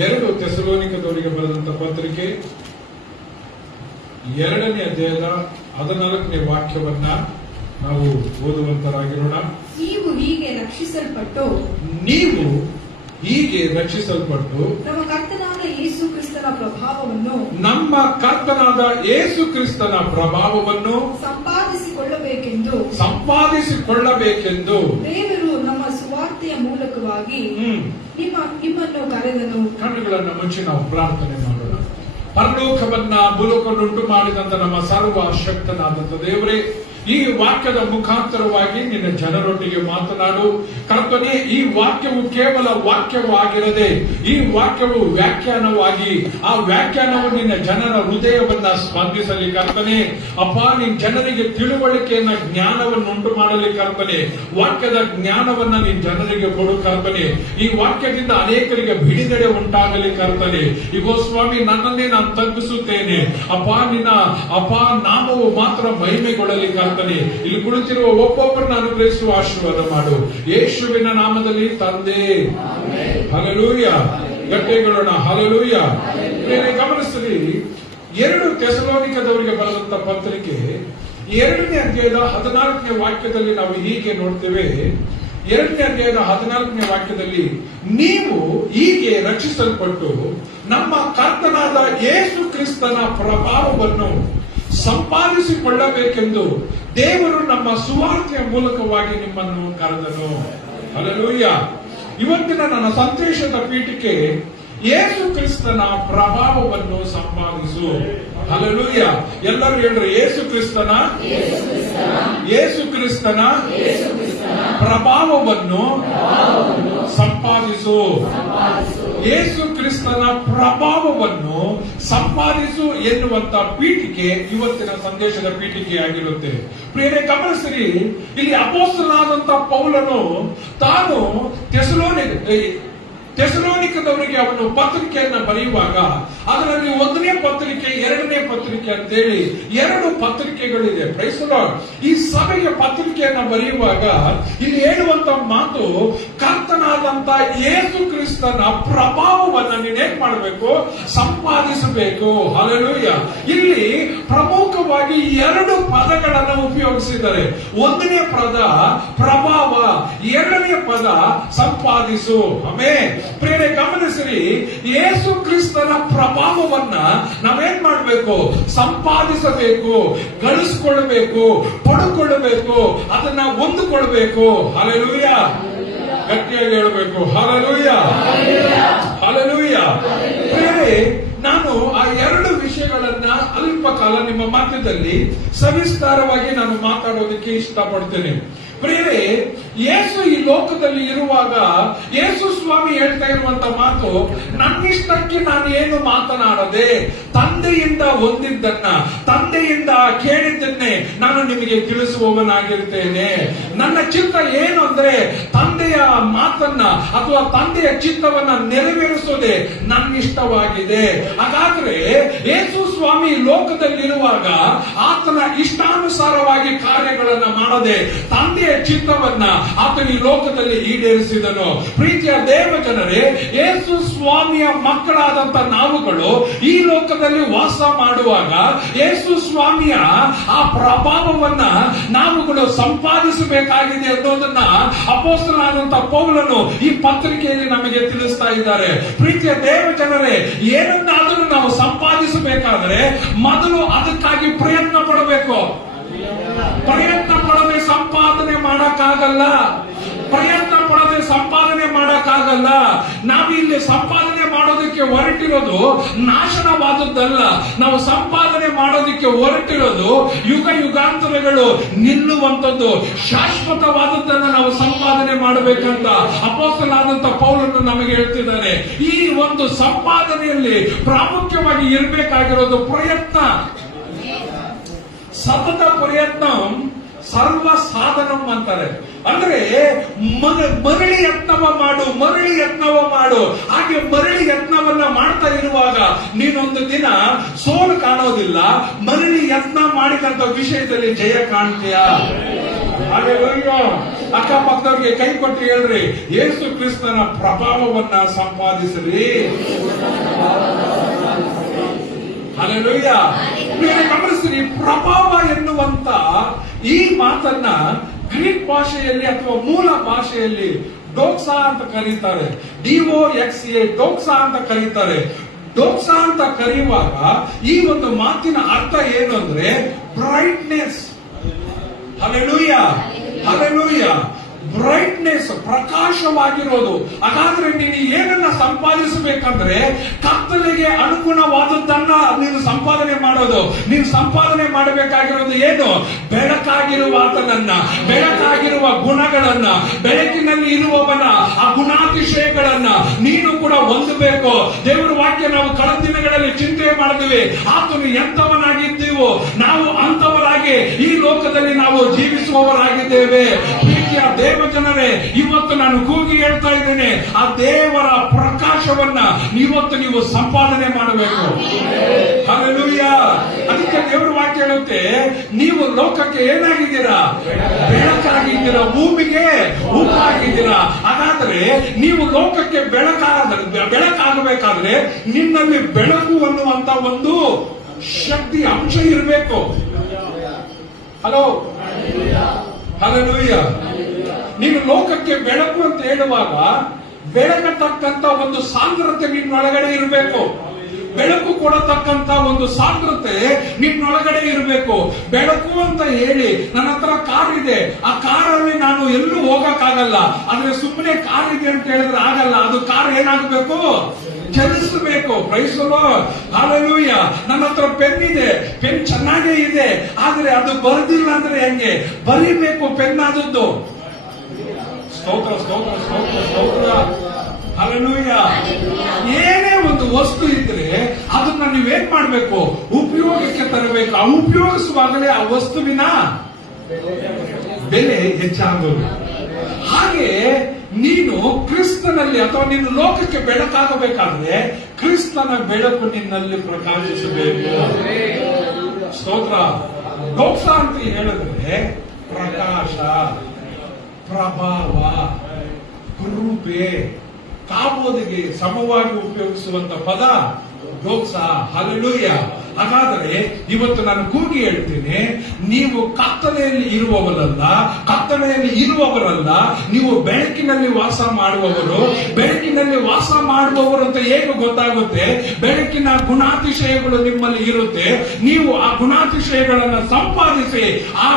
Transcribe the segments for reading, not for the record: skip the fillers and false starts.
2 ಥೆಸಲೋನಿಕದವರಿಗೆ ಬರೆದಂತ ಪತ್ರಿಕೆ 2ನೇ ಅಧ್ಯಾಯದ 14ನೇ ವಾಕ್ಯವನ್ನ ನಾವು ಓದುವಂತರಾಗಿರೋಣ. ನೀವು ಹೀಗೆ ರಕ್ಷಿಸಲ್ಪಟ್ಟು ನಮ್ಮ ಕರ್ತನಾದ ಯೇಸು ಕ್ರಿಸ್ತನ ಪ್ರಭಾವವನ್ನು ಸಂಪಾದಿಸಿಕೊಳ್ಳಬೇಕೆಂದು ದೇವರು ನಮ್ಮ ಸುವಾರ್ತೆಯ ಮೂಲಕವಾಗಿ ನಿಮ್ಮನ್ನು ಕರೆದನು. ಕಣ್ಣುಗಳನ್ನು ಮುಚ್ಚಿ ನಾವು ಪ್ರಾರ್ಥನೆ ಮಾಡೋಣ. ಪರಲೋಕವನ್ನ ಭೂಲೋಕವನ್ನುಂಟು ಮಾಡಿದಂತ ನಮ್ಮ ಸರ್ವ ಶಕ್ತನಾದಂತ ದೇವರೇ, ಈ ವಾಕ್ಯದ ಮುಖಾಂತರವಾಗಿ ನಿನ್ನ ಜನರೊಟ್ಟಿಗೆ ಮಾತನಾಡು ಕರ್ತನೇ. ಈ ವಾಕ್ಯವು ಕೇವಲ ವಾಕ್ಯವಾಗಿರದೆ ಈ ವಾಕ್ಯವು ವ್ಯಾಖ್ಯಾನವಾಗಿ ಆ ವ್ಯಾಖ್ಯಾನವು ನಿನ್ನ ಜನರ ಹೃದಯವನ್ನ ಸ್ಪಂದಿಸಲಿ ಕರ್ತನೆ. ಅಪ್ಪ, ನಿನ್ನ ಜನರಿಗೆ ತಿಳುವಳಿಕೆಯನ್ನ ಜ್ಞಾನವನ್ನು ಉಂಟು ಮಾಡಲಿ ಕರ್ತನೆ. ವಾಕ್ಯದ ಜ್ಞಾನವನ್ನ ನಿನ್ನ ಜನರಿಗೆ ಕೊಡು ಕರ್ತನೆ. ಈ ವಾಕ್ಯದಿಂದ ಅನೇಕರಿಗೆ ಬಿಡುಗಡೆ ಉಂಟಾಗಲಿ ಕರ್ತನೆ. ಇಗೋ ಸ್ವಾಮಿ, ನನ್ನನ್ನೇ ನಾನು ತಗ್ಗಿಸುತ್ತೇನೆ ಅಪ್ಪ. ನಿನ್ನ ನಾಮವು ಮಾತ್ರ ಮಹಿಮೆಗೊಳ್ಳಲಿ ಕರ್ತನೆ. ಇಲ್ಲಿ ಕುಳಿತಿರುವ ಒಬ್ಬೊಬ್ಬರನ್ನ ಅನುಗ್ರಹಿಸುವ ಆಶೀರ್ವಾದ ಮಾಡು ಯೇಸುವಿನ ನಾಮದಲ್ಲಿ ತಂದೆ. ಹಲ್ಲೆಲೂಯಾ. ಗಟ್ಟಿಗೊಳ್ಳೋಣ. ಹಲ್ಲೆಲೂಯಾ. ಗಮನಿಸಲಿ, 2 ಥೆಸಲೋನಿಕದವರಿಗೆ ಬರೆದಂತ ಪತ್ರಿಕೆ 2ನೇ ಅಧ್ಯಾಯದ 14ನೇ ವಾಕ್ಯದಲ್ಲಿ ನಾವು ಹೀಗೆ ನೋಡ್ತೇವೆ. 2ನೇ ಅಧ್ಯಾಯದ 14ನೇ ವಾಕ್ಯದಲ್ಲಿ, ನೀವು ಹೀಗೆ ರಕ್ಷಿಸಲ್ಪಟ್ಟು ನಮ್ಮ ಕರ್ತನಾದ ಯೇಸು ಕ್ರಿಸ್ತನ ಪ್ರಭಾವವನ್ನು ಸಂಪಾದಿಸಿಕೊಳ್ಳಬೇಕೆಂದು ದೇವರು ನಮ್ಮ ಸುವಾರ್ತೆಯ ಮೂಲಕವಾಗಿ ನಿಮ್ಮನ್ನು ಕರೆದನು. ಹಲ್ಲೆಲೂಯಾ. ಇವತ್ತಿನ ನನ್ನ ಸಂದೇಶದ ಪೀಠಿಕೆ ಯೇಸು ಕ್ರಿಸ್ತನ ಪ್ರಭಾವವನ್ನು ಸಂಪಾದಿಸು. ಹಲ್ಲೆಲೂಯಾ. ಎಲ್ಲರೂ ಹೇಳ್ರಿ, ಯೇಸು ಕ್ರಿಸ್ತನ ಪ್ರಭಾವವನ್ನು ಸಂಪಾದಿಸು. ಯೇಸು ಕ್ರಿಸ್ತನ ಪ್ರಭಾವವನ್ನು ಸಂಪಾದಿಸು ಎನ್ನುವಂತ ಪೀಠಿಕೆ ಇವತ್ತಿನ ಸಂದೇಶದ ಪೀಠಿಕೆಯಾಗಿರುತ್ತೆ. ಪ್ರಿಯರೇ, ಗಮನಿಸಿರಿ, ಇಲ್ಲಿ ಅಪೊಸ್ತಲನಾದಂತ ಪೌಲನು ತಾನು ಥೆಸಲೋನಿಕದವರಿಗೆ ಅವನು ಪತ್ರಿಕೆಯನ್ನ ಬರೆಯುವಾಗ ಅದರಲ್ಲಿ 1ನೇ ಪತ್ರಿಕೆ 2ನೇ ಪತ್ರಿಕೆ ಅಂತೇಳಿ 2 ಪತ್ರಿಕೆಗಳಿದೆ. Price the lord. ಈ ಸಭೆಗೆ ಪತ್ರಿಕೆಯನ್ನ ಬರೆಯುವಾಗ ಇಲ್ಲಿ ಹೇಳುವಂತ ಮಾತು, ಕರ್ತನಾದಂತ ಯೇಸು ಕ್ರಿಸ್ತನ ಪ್ರಭಾವವನ್ನ ನೀನೇನ್ ಮಾಡಬೇಕು? ಸಂಪಾದಿಸಬೇಕು. ಹಲ್ಲೆಲೂಯಾ. ಇಲ್ಲಿ ಪ್ರಮುಖವಾಗಿ 2 ಪದಗಳನ್ನು ಉಪಯೋಗಿಸಿದ್ದಾರೆ. 1ನೇ ಪದ ಪ್ರಭಾವ, 2ನೇ ಪದ ಸಂಪಾದಿಸು. ಆಮೆನ್. ಪ್ರಿಯರೇ, ಗಮನಿಸಿರಿ, ಯೇಸು ಕ್ರಿಸ್ತನ ಪ್ರಭಾವವನ್ನ ನಾವೇನ್ ಮಾಡಬೇಕು? ಸಂಪಾದಿಸಬೇಕು, ಗಳಿಸಿಕೊಳ್ಳಬೇಕು, ಪಡೆದುಕೊಳ್ಳಬೇಕು, ಅದನ್ನ ಹೊಂದಿಕೊಳ್ಳಬೇಕು. ಹಲ್ಲೆಲೂಯಾ. ಗಟ್ಟಿಯಾಗಿ ಹೇಳಬೇಕು, ಹಲ್ಲೆಲೂಯಾ, ಹಲ್ಲೆಲೂಯಾ. ಪ್ರಿಯರೇ, ನಾನು ಆ 2 ವಿಷಯಗಳನ್ನ ಅಲ್ಪ ಕಾಲ ನಿಮ್ಮ ಮಧ್ಯದಲ್ಲಿ ಸವಿಸ್ತಾರವಾಗಿ ನಾನು ಮಾತಾಡೋದಕ್ಕೆ ಇಷ್ಟಪಡ್ತೇನೆ. ಪ್ರಿಯರೇ, ಯೇಸು ಈ ಲೋಕದಲ್ಲಿ ಇರುವಾಗ ಯೇಸು ಸ್ವಾಮಿ ಹೇಳ್ತಾ ಇರುವಂತ ಮಾತು, ನನ್ನಿಷ್ಟಕ್ಕೆ ನಾನು ಏನು ಮಾತನಾಡದೆ ತಂದೆಯಿಂದ ಹೊಂದಿದ್ದನ್ನ, ತಂದೆಯಿಂದ ಕೇಳಿದ್ದನ್ನೇ ನಾನು ನಿಮಗೆ ತಿಳಿಸುವವನಾಗಿರ್ತೇನೆ. ನನ್ನ ಚಿತ್ತ ಏನು ಅಂದ್ರೆ ತಂದೆಯ ಮಾತನ್ನ ಅಥವಾ ತಂದೆಯ ಚಿತ್ತವನ್ನ ನೆರವೇರಿಸೋದೇ ನನ್ನಿಷ್ಟವಾಗಿದೆ. ಹಾಗಾದ್ರೆ ಯೇಸು ಸ್ವಾಮಿ ಲೋಕದಲ್ಲಿರುವಾಗ ಆತನ ಇಷ್ಟಾನುಸಾರವಾಗಿ ಕಾರ್ಯಗಳನ್ನ ಮಾಡದೆ ತಂದೆಯ ಚಿತ್ತವನ್ನ ಆತನ ಈ ಲೋಕದಲ್ಲಿ ಈಡೇರಿಸಿದನು. ಪ್ರೀತಿಯ ದೇವ ಜನರೇ, ಯೇಸು ಸ್ವಾಮಿಯ ಮಕ್ಕಳಾದಂತ ನಾವುಗಳು ಈ ಲೋಕದಲ್ಲಿ ವಾಸ ಮಾಡುವಾಗ ಯೇಸು ಸ್ವಾಮಿಯ ಆ ಪ್ರಭಾವವನ್ನ ನಾವುಗಳು ಸಂಪಾದಿಸಬೇಕಾಗಿದೆ ಅನ್ನೋದನ್ನ ಅಪೊಸ್ತಲನಾದಂತ ಪೌಲನು ಈ ಪತ್ರಿಕೆಯಲ್ಲಿ ನಮಗೆ ತಿಳಿಸ್ತಾ ಇದ್ದಾರೆ. ಪ್ರೀತಿಯ ದೇವ ಜನರೇ, ಏನನ್ನಾದರೂ ನಾವು ಸಂಪಾದಿಸಬೇಕಾದ್ರೆ ಮೊದಲು ಅದಕ್ಕಾಗಿ ಪ್ರಯತ್ನ ಪಡಬೇಕು. ಪ್ರಯತ್ನ ಪಡದೆ ಸಂಪಾದನೆ ಮಾಡಕ್ಕಾಗಲ್ಲ. ಪ್ರಯತ್ನ ಪಡದೆ ಸಂಪಾದನೆ ಮಾಡಕ್ಕಾಗಲ್ಲ. ನಾವಿಲ್ಲಿ ಸಂಪಾದನೆ ಮಾಡೋದಕ್ಕೆ ಹೊರಟಿರೋದು ನಾಶನವಾದದ್ದಲ್ಲ. ನಾವು ಸಂಪಾದನೆ ಮಾಡೋದಕ್ಕೆ ಹೊರಟಿರೋದು ಯುಗ ಯುಗಾಂತರಗಳು ನಿಲ್ಲುವಂತದ್ದು, ಶಾಶ್ವತವಾದದ್ದನ್ನ ನಾವು ಸಂಪಾದನೆ ಮಾಡಬೇಕಂತ ಅಪೊಸ್ತಲನಾದಂತ ಪೌಲನು ನಮಗೆ ಹೇಳ್ತಿದ್ದಾನೆ. ಈ ಒಂದು ಸಂಪಾದನೆಯಲ್ಲಿ ಪ್ರಾಮುಖ್ಯವಾಗಿ ಇರಬೇಕಾಗಿರೋದು ಪ್ರಯತ್ನ. ಸತತ ಪ್ರಯತ್ನ ಸರ್ವ ಸಾಧನಂ ಅಂತಾರೆ. ಅಂದ್ರೆ ಮರಳಿ ಯತ್ನವ ಮಾಡು. ಹಾಗೆ ಮರಳಿ ಯತ್ನವನ್ನ ಮಾಡ್ತಾ ಇರುವಾಗ ನೀನೊಂದು ದಿನ ಸೋಲು ಕಾಣೋದಿಲ್ಲ, ಮರಳಿ ಯತ್ನ ಮಾಡಿದಂತ ವಿಷಯದಲ್ಲಿ ಜಯ ಕಾಣ್ತೀಯ. ಹಲ್ಲೆಲೂಯಾ. ಅಕ್ಕಪಕ್ಕದವ್ರಿಗೆ ಕೈ ಕೊಟ್ಟು ಹೇಳ್ರಿ, ಯೇಸು ಕ್ರಿಸ್ತನ ಪ್ರಭಾವವನ್ನ ಸಂಪಾದಿಸ್ರಿ. ಹಲ್ಲೆಲೂಯಾ. ನೀವು ಗಮನಿಸ್ರಿ, ಪ್ರಭಾವ ಎನ್ನುವಂತ ಈ ಮಾತನ್ನ ಗ್ರೀಕ್ ಭಾಷೆಯಲ್ಲಿ ಅಥವಾ ಮೂಲ ಭಾಷೆಯಲ್ಲಿ ಡೋಕ್ಸಾ ಅಂತ ಕರೀತಾರೆ. DOXA ಡೋಕ್ಸಾ ಅಂತ ಕರೀತಾರೆ. ಡೋಕ್ಸಾ ಅಂತ ಕರೆಯುವಾಗ ಈ ಒಂದು ಮಾತಿನ ಅರ್ಥ ಏನು ಅಂದ್ರೆ ಬ್ರೈಟ್ನೆಸ್. Hallelujah, hallelujah. ಬ್ರೈಟ್ನೆಸ್, ಪ್ರಕಾಶವಾಗಿರೋದು. ಹಾಗಾದ್ರೆ ನೀನು ಏನನ್ನ ಸಂಪಾದಿಸಬೇಕಂದ್ರೆ ಕತ್ತಲೆಗೆ ಅನುಗುಣವಾದದ್ದನ್ನ ನೀನು ಸಂಪಾದನೆ ಮಾಡೋದು. ನೀನು ಸಂಪಾದನೆ ಮಾಡಬೇಕಾಗಿರೋದು ಏನು? ಬೆಳಕಾಗಿರುವ ಆತನನ್ನ, ಬೆಳಕಾಗಿರುವ ಗುಣಗಳನ್ನ, ಬೆಳಕಿನಲ್ಲಿ ಇರುವವನ ಆ ಗುಣಾತಿಶಯಗಳನ್ನ ನೀನು ಕೂಡ ಹೊಂದಬೇಕು. ದೇವರ ವಾಕ್ಯ ನಾವು ಕಳೆದ ದಿನಗಳಲ್ಲಿ ಚಿಂತೆ ಮಾಡಿದ್ವಿ. ಆತನು ಎಂತವನಾಗಿದ್ದೀವೋ ನಾವು ಅಂತವರಾಗಿ ಈ ಲೋಕದಲ್ಲಿ ನಾವು ಜೀವಿಸುವವರಾಗಿದ್ದೇವೆ. ಪ್ರೀತಿಯ ದೇವ ಜನರೇ, ಇವತ್ತು ನಾನು ಕೂಗಿ ಹೇಳ್ತಾ ಇದ್ದೇನೆ, ಆ ದೇವರ ಪ್ರಕಾಶವನ್ನ ಇವತ್ತು ನೀವು ಸಂಪಾದನೆ ಮಾಡಬೇಕು. ಹಲ್ಲೆಲೂಯಾ. ಅದಕ್ಕೆ ದೇವರ ವಾಕ್ಯ ಹೇಳುತ್ತೆ, ನೀವು ಲೋಕಕ್ಕೆ ಏನಾಗಿದ್ದೀರಾ? ಬೆಳಕಾಗಿದ್ದೀರಾ, ಭೂಮಿಗೆ ಉಪ್ಪಾಗಿದ್ದೀರಾ. ಹಾಗಾದ್ರೆ ನೀವು ಲೋಕಕ್ಕೆ ಬೆಳಕಾಗಬೇಕಾದ್ರೆ ನಿನ್ನಲ್ಲಿ ಬೆಳಕು ಅನ್ನುವಂತ ಒಂದು ಶಕ್ತಿ ಅಂಶ ಇರಬೇಕು. Hello, hallelujah. ನೀನು ಲೋಕಕ್ಕೆ ಬೆಳಕು ಅಂತ ಹೇಳುವಾಗ ಬೆಳಕತಕ್ಕಂತ ಒಂದು ಸಾಂದ್ರತೆ ನಿನ್ನೊಳಗಡೆ ಇರಬೇಕು. ಬೆಳಕು ಕೊಡತಕ್ಕಂತ ಒಂದು ಸಾಂದ್ರತೆ ನಿನ್ನೊಳಗಡೆ ಇರಬೇಕು. ಬೆಳಕು ಅಂತ ಹೇಳಿ ನನ್ನ ಹತ್ರ ಕಾರ್ ಇದೆ, ಆ ಕಾರಲ್ಲಿ ನಾನು ಎಲ್ಲೂ ಹೋಗಕ್ಕಾಗಲ್ಲ. ಆದ್ರೆ ಸುಮ್ಮನೆ ಕಾರ್ ಇದೆ ಅಂತ ಹೇಳಿದ್ರೆ ಆಗಲ್ಲ. ಅದು ಕಾರ್ ಏನಾಗಬೇಕು? ಚಲಿಸಬೇಕು. Praise the lord. ಹಲ್ಲೆಲೂಯಾ. ನನ್ನ ಹತ್ರ ಪೆನ್ ಇದೆ, ಪೆನ್ ಚೆನ್ನಾಗೇ ಇದೆ, ಆದ್ರೆ ಅದು ಬರ್ದಿಲ್ಲ ಅಂದ್ರೆ ಹೆಂಗೆ? ಬರಿಬೇಕು ಪೆನ್ ಆದದ್ದು. ಸ್ತೋತ್ರ, ಸ್ತೋತ್ರ, ಸ್ತೋತ್ರ, ಸ್ತೋತ್ರ. ಹಲ್ಲೆಲೂಯಾ. ಏನೇ ಒಂದು ವಸ್ತು ಇದ್ರೆ ಅದನ್ನ ನೀವೇನ್ ಮಾಡ್ಬೇಕು? ಉಪಯೋಗಕ್ಕೆ ತರಬೇಕು. ಆ ಉಪಯೋಗಿಸುವಾಗಲೇ ಆ ವಸ್ತುವಿನ ಬೆಲೆ ಹೆಚ್ಚಾಗೋದು. ಹಾಗೆ ನೀನು ಕ್ರಿಸ್ತನಲ್ಲಿ ಅಥವಾ ನೀನು ಲೋಕಕ್ಕೆ ಬೆಳಕಾಗಬೇಕಾದ್ರೆ ಕ್ರಿಸ್ತನ ಬೆಳಕು ನಿನ್ನಲ್ಲಿ ಪ್ರಕಾಶಿಸಬೇಕು. ಸ್ತೋತ್ರ. ಡೋಕ್ಸಾ ಅಂತ ಹೇಳಿದ್ರೆ ಪ್ರಕಾಶ, ಪ್ರಭಾವ, ಕೃಪೆ, ಕಾಬೋದಿಗೆ ಸಮವಾಗಿ ಉಪಯೋಗಿಸುವಂತ ಪದ ಡೋಕ್ಸಾ. ಹಲ್ಲೆಲೂಯಾ. ಹಾಗಾದರೆ ಇವತ್ತು ನಾನು ಕೂಗಿ ಹೇಳ್ತೀನಿ, ನೀವು ಕತ್ತಲೆಯಲ್ಲಿ ಇರುವವರಲ್ಲ, ನೀವು ಬೆಳಕಿನಲ್ಲಿ ವಾಸ ಮಾಡುವವರು. ಬೆಳಕಿನಲ್ಲಿ ವಾಸ ಮಾಡುವವರು ಅಂತ ಹೇಗೆ ಗೊತ್ತಾಗುತ್ತೆ? ಬೆಳಕಿನ ಗುಣಾತಿಶಯಗಳು ನಿಮ್ಮಲ್ಲಿ ಇರುತ್ತೆ. ನೀವು ಆ ಗುಣಾತಿಶಯಗಳನ್ನು ಸಂಪಾದಿಸಿ ಆ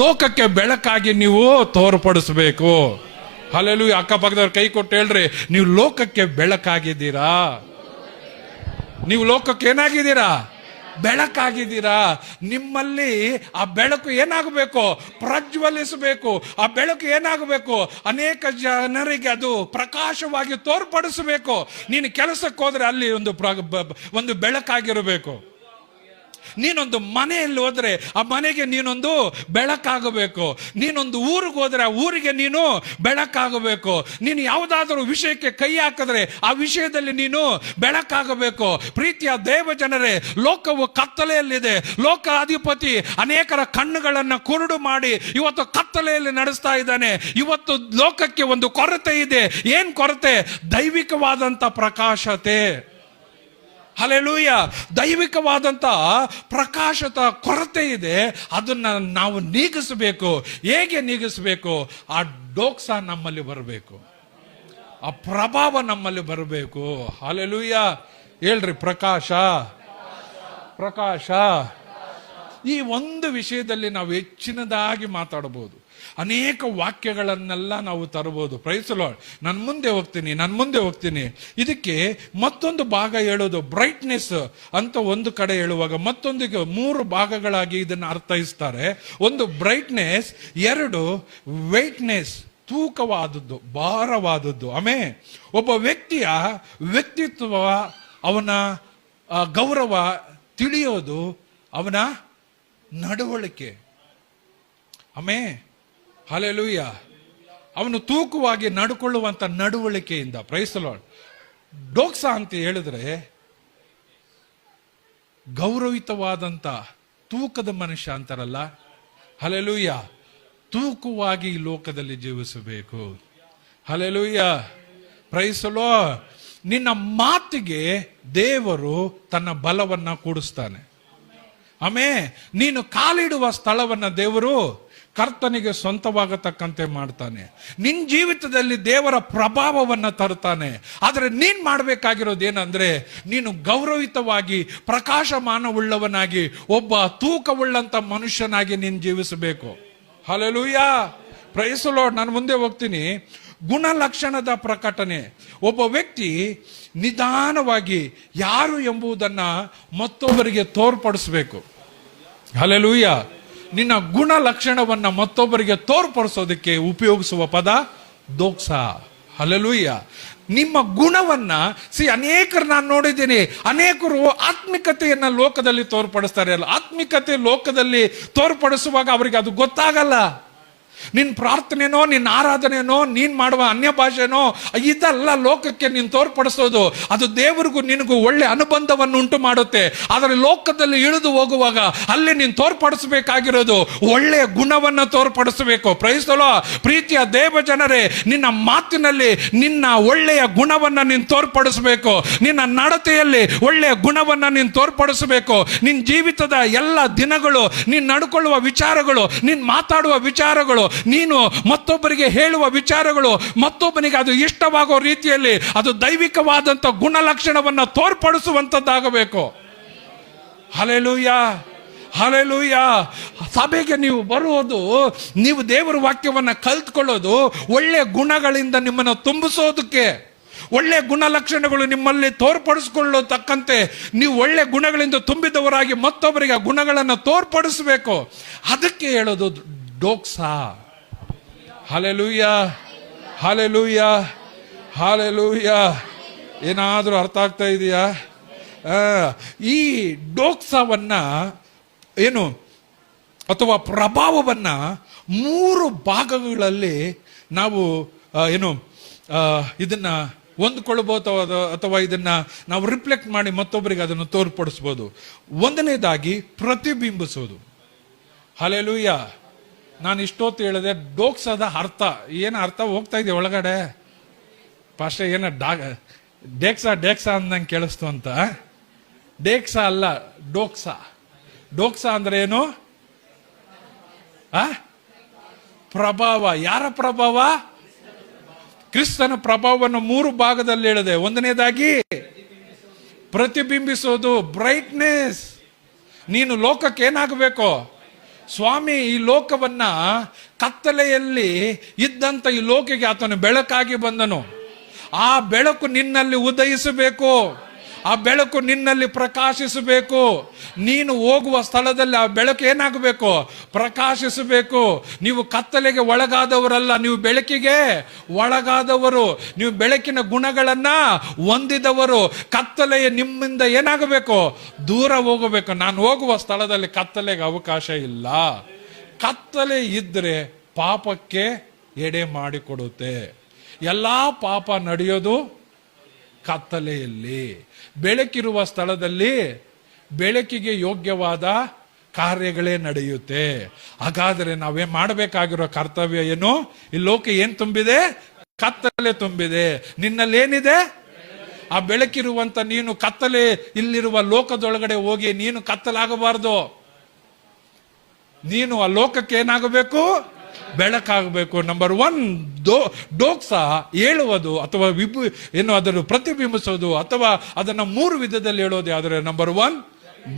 ಲೋಕಕ್ಕೆ ಬೆಳಕಾಗಿ ನೀವು ತೋರ್ಪಡಿಸಬೇಕು. ಹಲ್ಲೆಲೂಯಾ. ಅಕ್ಕಪಕ್ಕದವ್ರ ಕೈ ಕೊಟ್ಟು ಹೇಳ್ರಿ, ನೀವು ಲೋಕಕ್ಕೆ ಬೆಳಕಾಗಿದ್ದೀರಾ. ನೀವು ಲೋಕಕ್ಕೆ ಏನಾಗಿದ್ದೀರಾ? ಬೆಳಕಾಗಿದ್ದೀರಾ. ನಿಮ್ಮಲ್ಲಿ ಆ ಬೆಳಕು ಏನಾಗಬೇಕು? ಪ್ರಜ್ವಲಿಸಬೇಕು. ಆ ಬೆಳಕು ಏನಾಗಬೇಕು? ಅನೇಕ ಜನರಿಗೆ ಅದು ಪ್ರಕಾಶವಾಗಿ ತೋರ್ಪಡಿಸಬೇಕು. ನೀನು ಕೆಲಸಕ್ಕೆ ಹೋದ್ರೆ ಅಲ್ಲಿ ಒಂದು ಬೆಳಕಾಗಿರಬೇಕು. ನೀನೊಂದು ಮನೆಯಲ್ಲಿ ಹೋದ್ರೆ ಆ ಮನೆಗೆ ನೀನೊಂದು ಬೆಳಕಾಗಬೇಕು. ನೀನೊಂದು ಊರಿಗೆ ಹೋದ್ರೆ ಆ ಊರಿಗೆ ನೀನು ಬೆಳಕಾಗಬೇಕು. ನೀನು ಯಾವುದಾದ್ರೂ ವಿಷಯಕ್ಕೆ ಕೈ ಹಾಕಿದ್ರೆ ಆ ವಿಷಯದಲ್ಲಿ ನೀನು ಬೆಳಕಾಗಬೇಕು. ಪ್ರೀತಿಯ ದೇವ ಜನರೇ, ಲೋಕವು ಕತ್ತಲೆಯಲ್ಲಿದೆ. ಲೋಕ ಅಧಿಪತಿ ಅನೇಕರ ಕಣ್ಣುಗಳನ್ನ ಕುರುಡು ಮಾಡಿ ಇವತ್ತು ಕತ್ತಲೆಯಲ್ಲಿ ನಡೆಸ್ತಾ ಇದ್ದಾನೆ. ಇವತ್ತು ಲೋಕಕ್ಕೆ ಒಂದು ಕೊರತೆ ಇದೆ. ಏನ್ ಕೊರತೆ? ದೈವಿಕವಾದಂತ ಪ್ರಕಾಶತೆ. ಹಲ್ಲೆಲೂಯಾ. ದೈವಿಕವಾದಂತ ಪ್ರಕಾಶದ ಕೊರತೆ ಇದೆ. ಅದನ್ನ ನಾವು ನೀಗಿಸಬೇಕು. ಹೇಗೆ ನೀಗಿಸಬೇಕು? ಆ ಡೋಕ್ಸಾ ನಮ್ಮಲ್ಲಿ ಬರಬೇಕು, ಆ ಪ್ರಭಾವ ನಮ್ಮಲ್ಲಿ ಬರಬೇಕು. ಹಲ್ಲೆಲೂಯಾ. ಹೇಳ್ರಿ, ಪ್ರಕಾಶ, ಪ್ರಕಾಶ. ಈ ಒಂದು ವಿಷಯದಲ್ಲಿ ನಾವು ಹೆಚ್ಚಿನದಾಗಿ ಮಾತಾಡಬಹುದು. ಅನೇಕ ವಾಕ್ಯಗಳನ್ನೆಲ್ಲ ನಾವು ತರಬಹುದು. Praise the lord. ನಾನು ಮುಂದೆ ಹೋಗ್ತೀನಿ. ಇದಕ್ಕೆ ಮತ್ತೊಂದು ಭಾಗ ಹೇಳೋದು ಬ್ರೈಟ್ನೆಸ್ ಅಂತ ಒಂದು ಕಡೆ ಹೇಳುವಾಗ ಮತ್ತೊಂದಿಗೆ 3 ಭಾಗಗಳಾಗಿ ಇದನ್ನು ಅರ್ಥೈಸ್ತಾರೆ. ಒಂದು ಬ್ರೈಟ್ನೆಸ್, 2 ವೆಯ್ಟ್ನೆಸ್, ತೂಕವಾದದ್ದು, ಭಾರವಾದದ್ದು. ಒಬ್ಬ ವ್ಯಕ್ತಿಯ ವ್ಯಕ್ತಿತ್ವ, ಅವನ ಗೌರವ ತಿಳಿಯೋದು ಅವನ ನಡವಳಿಕೆ. ಹಲ್ಲೆಲೂಯಾ. ಅವನು ತೂಕವಾಗಿ ನಡ್ಕೊಳ್ಳುವಂತ ನಡವಳಿಕೆಯಿಂದ. Praise the lord. ಡೋಕ್ಸಾ ಅಂತ ಹೇಳಿದ್ರೆ ಗೌರವಿತವಾದಂತ ತೂಕದ ಮನುಷ್ಯ ಅಂತಾರಲ್ಲ, ಹಲ್ಲೆಲೂಯ. ತೂಕವಾಗಿ ಈ ಲೋಕದಲ್ಲಿ ಜೀವಿಸಬೇಕು. ಹಲ್ಲೆಲೂಯ. Praise the lord. ನಿನ್ನ ಮಾತಿಗೆ ದೇವರು ತನ್ನ ಬಲವನ್ನ ಕೂಡಿಸ್ತಾನೆ. ಆಮೆನ್. ನೀನು ಕಾಲಿಡುವ ಸ್ಥಳವನ್ನ ದೇವರು ಕರ್ತನಿಗೆ ಸ್ವಂತವಾಗತಕ್ಕಂತೆ ಮಾಡ್ತಾನೆ. ನಿನ್ನ ಜೀವಿತದಲ್ಲಿ ದೇವರ ಪ್ರಭಾವವನ್ನು ತರುತ್ತಾನೆ. ಆದರೆ ನೀನ್ ಮಾಡಬೇಕಾಗಿರೋದು ಏನಂದ್ರೆ, ನೀನು ಗೌರವಿತವಾಗಿ ಪ್ರಕಾಶಮಾನವುಳ್ಳವನಾಗಿ ಒಬ್ಬ ತೂಕವುಳ್ಳಂತ ಮನುಷ್ಯನಾಗಿ ನೀನು ಜೀವಿಸಬೇಕು. ಹಲ್ಲೆಲೂಯಾ. Praise the lord. ನಾನು ಮುಂದೆ ಹೋಗ್ತೀನಿ. ಗುಣಲಕ್ಷಣದ ಪ್ರಕಟಣೆ. ಒಬ್ಬ ವ್ಯಕ್ತಿ ನಿಧಾನವಾಗಿ ಯಾರು ಎಂಬುದನ್ನ ಮತ್ತೊಬ್ಬರಿಗೆ ತೋರ್ಪಡಿಸಬೇಕು. ಹಲ್ಲೆಲೂಯಾ. ನಿನ್ನ ಗುಣ ಲಕ್ಷಣವನ್ನ ಮತ್ತೊಬ್ಬರಿಗೆ ತೋರ್ಪಡಿಸೋದಕ್ಕೆ ಉಪಯೋಗಿಸುವ ಪದ ದೋಕ್ಸ. ಹಲ್ಲೆಲೂಯಾ. ನಿಮ್ಮ ಗುಣವನ್ನ ಅನೇಕರು ನಾನು ನೋಡಿದ್ದೀನಿ, ಅನೇಕರು ಆತ್ಮಿಕತೆಯನ್ನ ಲೋಕದಲ್ಲಿ ತೋರ್ಪಡಿಸ್ತಾರೆ. ಅಲ್ಲ, ಆತ್ಮಿಕತೆ ಲೋಕದಲ್ಲಿ ತೋರ್ಪಡಿಸುವಾಗ ಅವರಿಗೆ ಅದು ಗೊತ್ತಾಗಲ್ಲ. ನಿನ್ ಪ್ರಾರ್ಥನೆನೋ, ನಿನ್ನ ಆರಾಧನೆನೋ, ನೀನ್ ಮಾಡುವ ಅನ್ಯ ಭಾಷೆನೋ ಇದೆಲ್ಲ ಲೋಕಕ್ಕೆ ನೀನು ತೋರ್ಪಡಿಸೋದು. ಅದು ದೇವರಿಗೂ ನಿನಗೂ ಒಳ್ಳೆ ಅನುಬಂಧವನ್ನು ಉಂಟು ಮಾಡುತ್ತೆ. ಆದರೆ ಲೋಕದಲ್ಲಿ ಇಳಿದು ಹೋಗುವಾಗ ಅಲ್ಲಿ ನೀನು ತೋರ್ಪಡಿಸಬೇಕಾಗಿರೋದು ಒಳ್ಳೆಯ ಗುಣವನ್ನ ತೋರ್ಪಡಿಸಬೇಕು. Price the lord. ಪ್ರೀತಿಯ ದೇವ ಜನರೇ, ನಿನ್ನ ಮಾತಿನಲ್ಲಿ ನಿನ್ನ ಒಳ್ಳೆಯ ಗುಣವನ್ನ ನೀನು ತೋರ್ಪಡಿಸಬೇಕು. ನಿನ್ನ ನಡತೆಯಲ್ಲಿ ಒಳ್ಳೆಯ ಗುಣವನ್ನ ನೀನು ತೋರ್ಪಡಿಸಬೇಕು. ನಿನ್ನ ಜೀವಿತದ ಎಲ್ಲ ದಿನಗಳು ನೀನು ನಡ್ಕೊಳ್ಳುವ ವಿಚಾರಗಳು, ನೀನು ಮಾತಾಡುವ ವಿಚಾರಗಳು, ನೀನು ಮತ್ತೊಬ್ಬರಿಗೆ ಹೇಳುವ ವಿಚಾರಗಳು, ಮತ್ತೊಬ್ಬನಿಗೆ ಅದು ಇಷ್ಟವಾಗೋ ರೀತಿಯಲ್ಲಿ ಅದು ದೈವಿಕವಾದಂತ ಗುಣಲಕ್ಷಣವನ್ನ ತೋರ್ಪಡಿಸುವಂತದ್ದಾಗಬೇಕು. ಹಲ್ಲೆಲೂಯಾ. ಹಲ್ಲೆಲೂಯಾ. ಸಭೆಗೆ ನೀವು ಬರುವುದು, ನೀವು ದೇವರ ವಾಕ್ಯವನ್ನ ಕಲ್ತ್ಕೊಳ್ಳೋದು ಒಳ್ಳೆ ಗುಣಗಳಿಂದ ನಿಮ್ಮನ್ನು ತುಂಬಿಸೋದಕ್ಕೆ. ಒಳ್ಳೆ ಗುಣಲಕ್ಷಣಗಳು ನಿಮ್ಮಲ್ಲಿ ತೋರ್ಪಡಿಸಿಕೊಳ್ಳತಕ್ಕಂತೆ ನೀವು ಒಳ್ಳೆ ಗುಣಗಳಿಂದ ತುಂಬಿದವರಾಗಿ ಮತ್ತೊಬ್ಬರಿಗೆ ಆ ಗುಣಗಳನ್ನು ತೋರ್ಪಡಿಸಬೇಕು. ಅದಕ್ಕೆ ಹೇಳೋದು ಡೋಕ್ಸಾ. ಹಲ್ಲೆಲೂಯಾ. ಹಲ್ಲೆಲೂಯಾ. ಹಲ್ಲೆಲೂಯಾ. ಏನಾದರೂ ಅರ್ಥ ಆಗ್ತಾ ಇದೆಯಾ? ಈ ಡೋಕ್ಸವನ್ನ ಏನು ಅಥವಾ ಪ್ರಭಾವವನ್ನ 3 ಭಾಗಗಳಲ್ಲಿ ನಾವು ಏನು ಇದನ್ನ ಹೊಂದ್ಕೊಳ್ಬಹುದು ಅಥವಾ ಇದನ್ನ ನಾವು ರಿಫ್ಲೆಕ್ಟ್ ಮಾಡಿ ಮತ್ತೊಬ್ಬರಿಗೆ ಅದನ್ನು ತೋರ್ಪಡಿಸ್ಬೋದು. ಒಂದನೇದಾಗಿ ಪ್ರತಿಬಿಂಬಿಸೋದು. ಹಲ್ಲೆಲೂಯಾ. ನಾನು ಇಷ್ಟೊತ್ತು ಹೇಳಿದೆ ಡೋಕ್ಸದ ಅರ್ಥ ಏನು, ಅರ್ಥ ಹೋಗ್ತಾ ಇದೆ ಒಳಗಡೆ. ಪಾಸ್ಟರ್ ಏನ ಡೇಕ್ಸಾ ಅಂದಂಗೆ ಕೇಳಿಸ್ತು ಅಂತ. ಡೇಕ್ಸಾ ಅಲ್ಲ, ಡೋಕ್ಸಾ. ಡೋಕ್ಸಾ ಅಂದ್ರೆ ಏನು? ಪ್ರಭಾವ. ಯಾರ ಪ್ರಭಾವ? ಕ್ರಿಸ್ತನ ಪ್ರಭಾವವನ್ನು 3 ಭಾಗದಲ್ಲಿ ಹೇಳಿದೆ. ಒಂದನೇದಾಗಿ ಪ್ರತಿಬಿಂಬಿಸೋದು, ಬ್ರೈಟ್ನೆಸ್. ನೀನು ಲೋಕಕ್ಕೆ ಏನಾಗಬೇಕು? ಸ್ವಾಮಿ ಈ ಲೋಕವನ್ನ ಕತ್ತಲೆಯಲ್ಲಿ ಇದ್ದಂತ ಈ ಲೋಕಿಗೆ ಆತನು ಬೆಳಕಾಗಿ ಬಂದನು. ಆ ಬೆಳಕು ನಿನ್ನಲ್ಲಿ ಉದಯಿಸಬೇಕು. ಆ ಬೆಳಕು ನಿನ್ನಲ್ಲಿ ಪ್ರಕಾಶಿಸಬೇಕು. ನೀನು ಹೋಗುವ ಸ್ಥಳದಲ್ಲಿ ಆ ಬೆಳಕು ಏನಾಗಬೇಕು? ಪ್ರಕಾಶಿಸಬೇಕು. ನೀವು ಕತ್ತಲೆಗೆ ಒಳಗಾದವರಲ್ಲ, ನೀವು ಬೆಳಕಿಗೆ ಒಳಗಾದವರು. ನೀವು ಬೆಳಕಿನ ಗುಣಗಳನ್ನ ಹೊಂದಿದವರು. ಕತ್ತಲೆಯ ನಿಮ್ಮಿಂದ ಏನಾಗಬೇಕು? ದೂರ ಹೋಗಬೇಕು. ನಾನು ಹೋಗುವ ಸ್ಥಳದಲ್ಲಿ ಕತ್ತಲೆಗೆ ಅವಕಾಶ ಇಲ್ಲ. ಕತ್ತಲೆ ಇದ್ರೆ ಪಾಪಕ್ಕೆ ಎಡೆ ಮಾಡಿಕೊಡುತ್ತೆ. ಎಲ್ಲಾ ಪಾಪ ನಡೆಯೋದು ಕತ್ತಲೆಯಲ್ಲಿ. ಬೆಳಕಿರುವ ಸ್ಥಳದಲ್ಲಿ ಬೆಳಕಿಗೆ ಯೋಗ್ಯವಾದ ಕಾರ್ಯಗಳೇ ನಡೆಯುತ್ತೆ. ಹಾಗಾದರೆ ನಾವೇನ್ ಮಾಡಬೇಕಾಗಿರೋ ಕರ್ತವ್ಯ ಏನು? ಈ ಲೋಕ ಏನ್ ತುಂಬಿದೆ? ಕತ್ತಲೆ ತುಂಬಿದೆ. ನಿನ್ನಲ್ಲಿ ಏನಿದೆ? ಆ ಬೆಳಕಿರುವಂತ ನೀನು ಕತ್ತಲೆ ಇಲ್ಲಿರುವ ಲೋಕದೊಳಗಡೆ ಹೋಗಿ ನೀನು ಕತ್ತಲಾಗಬಾರ್ದು. ನೀನು ಆ ಲೋಕಕ್ಕೆ ಏನಾಗಬೇಕು? ಬೆಳಕಾಗಬೇಕು. ನಂಬರ್ 1 ಡೋಕ್ಸ ಹೇಳುವುದು ಅಥವಾ ಏನು ಅದನ್ನು ಪ್ರತಿಬಿಂಬಿಸೋದು ಅಥವಾ ಅದನ್ನ 3 ವಿಧದಲ್ಲಿ ಹೇಳೋದು. ಆದರೆ ನಂಬರ್ 1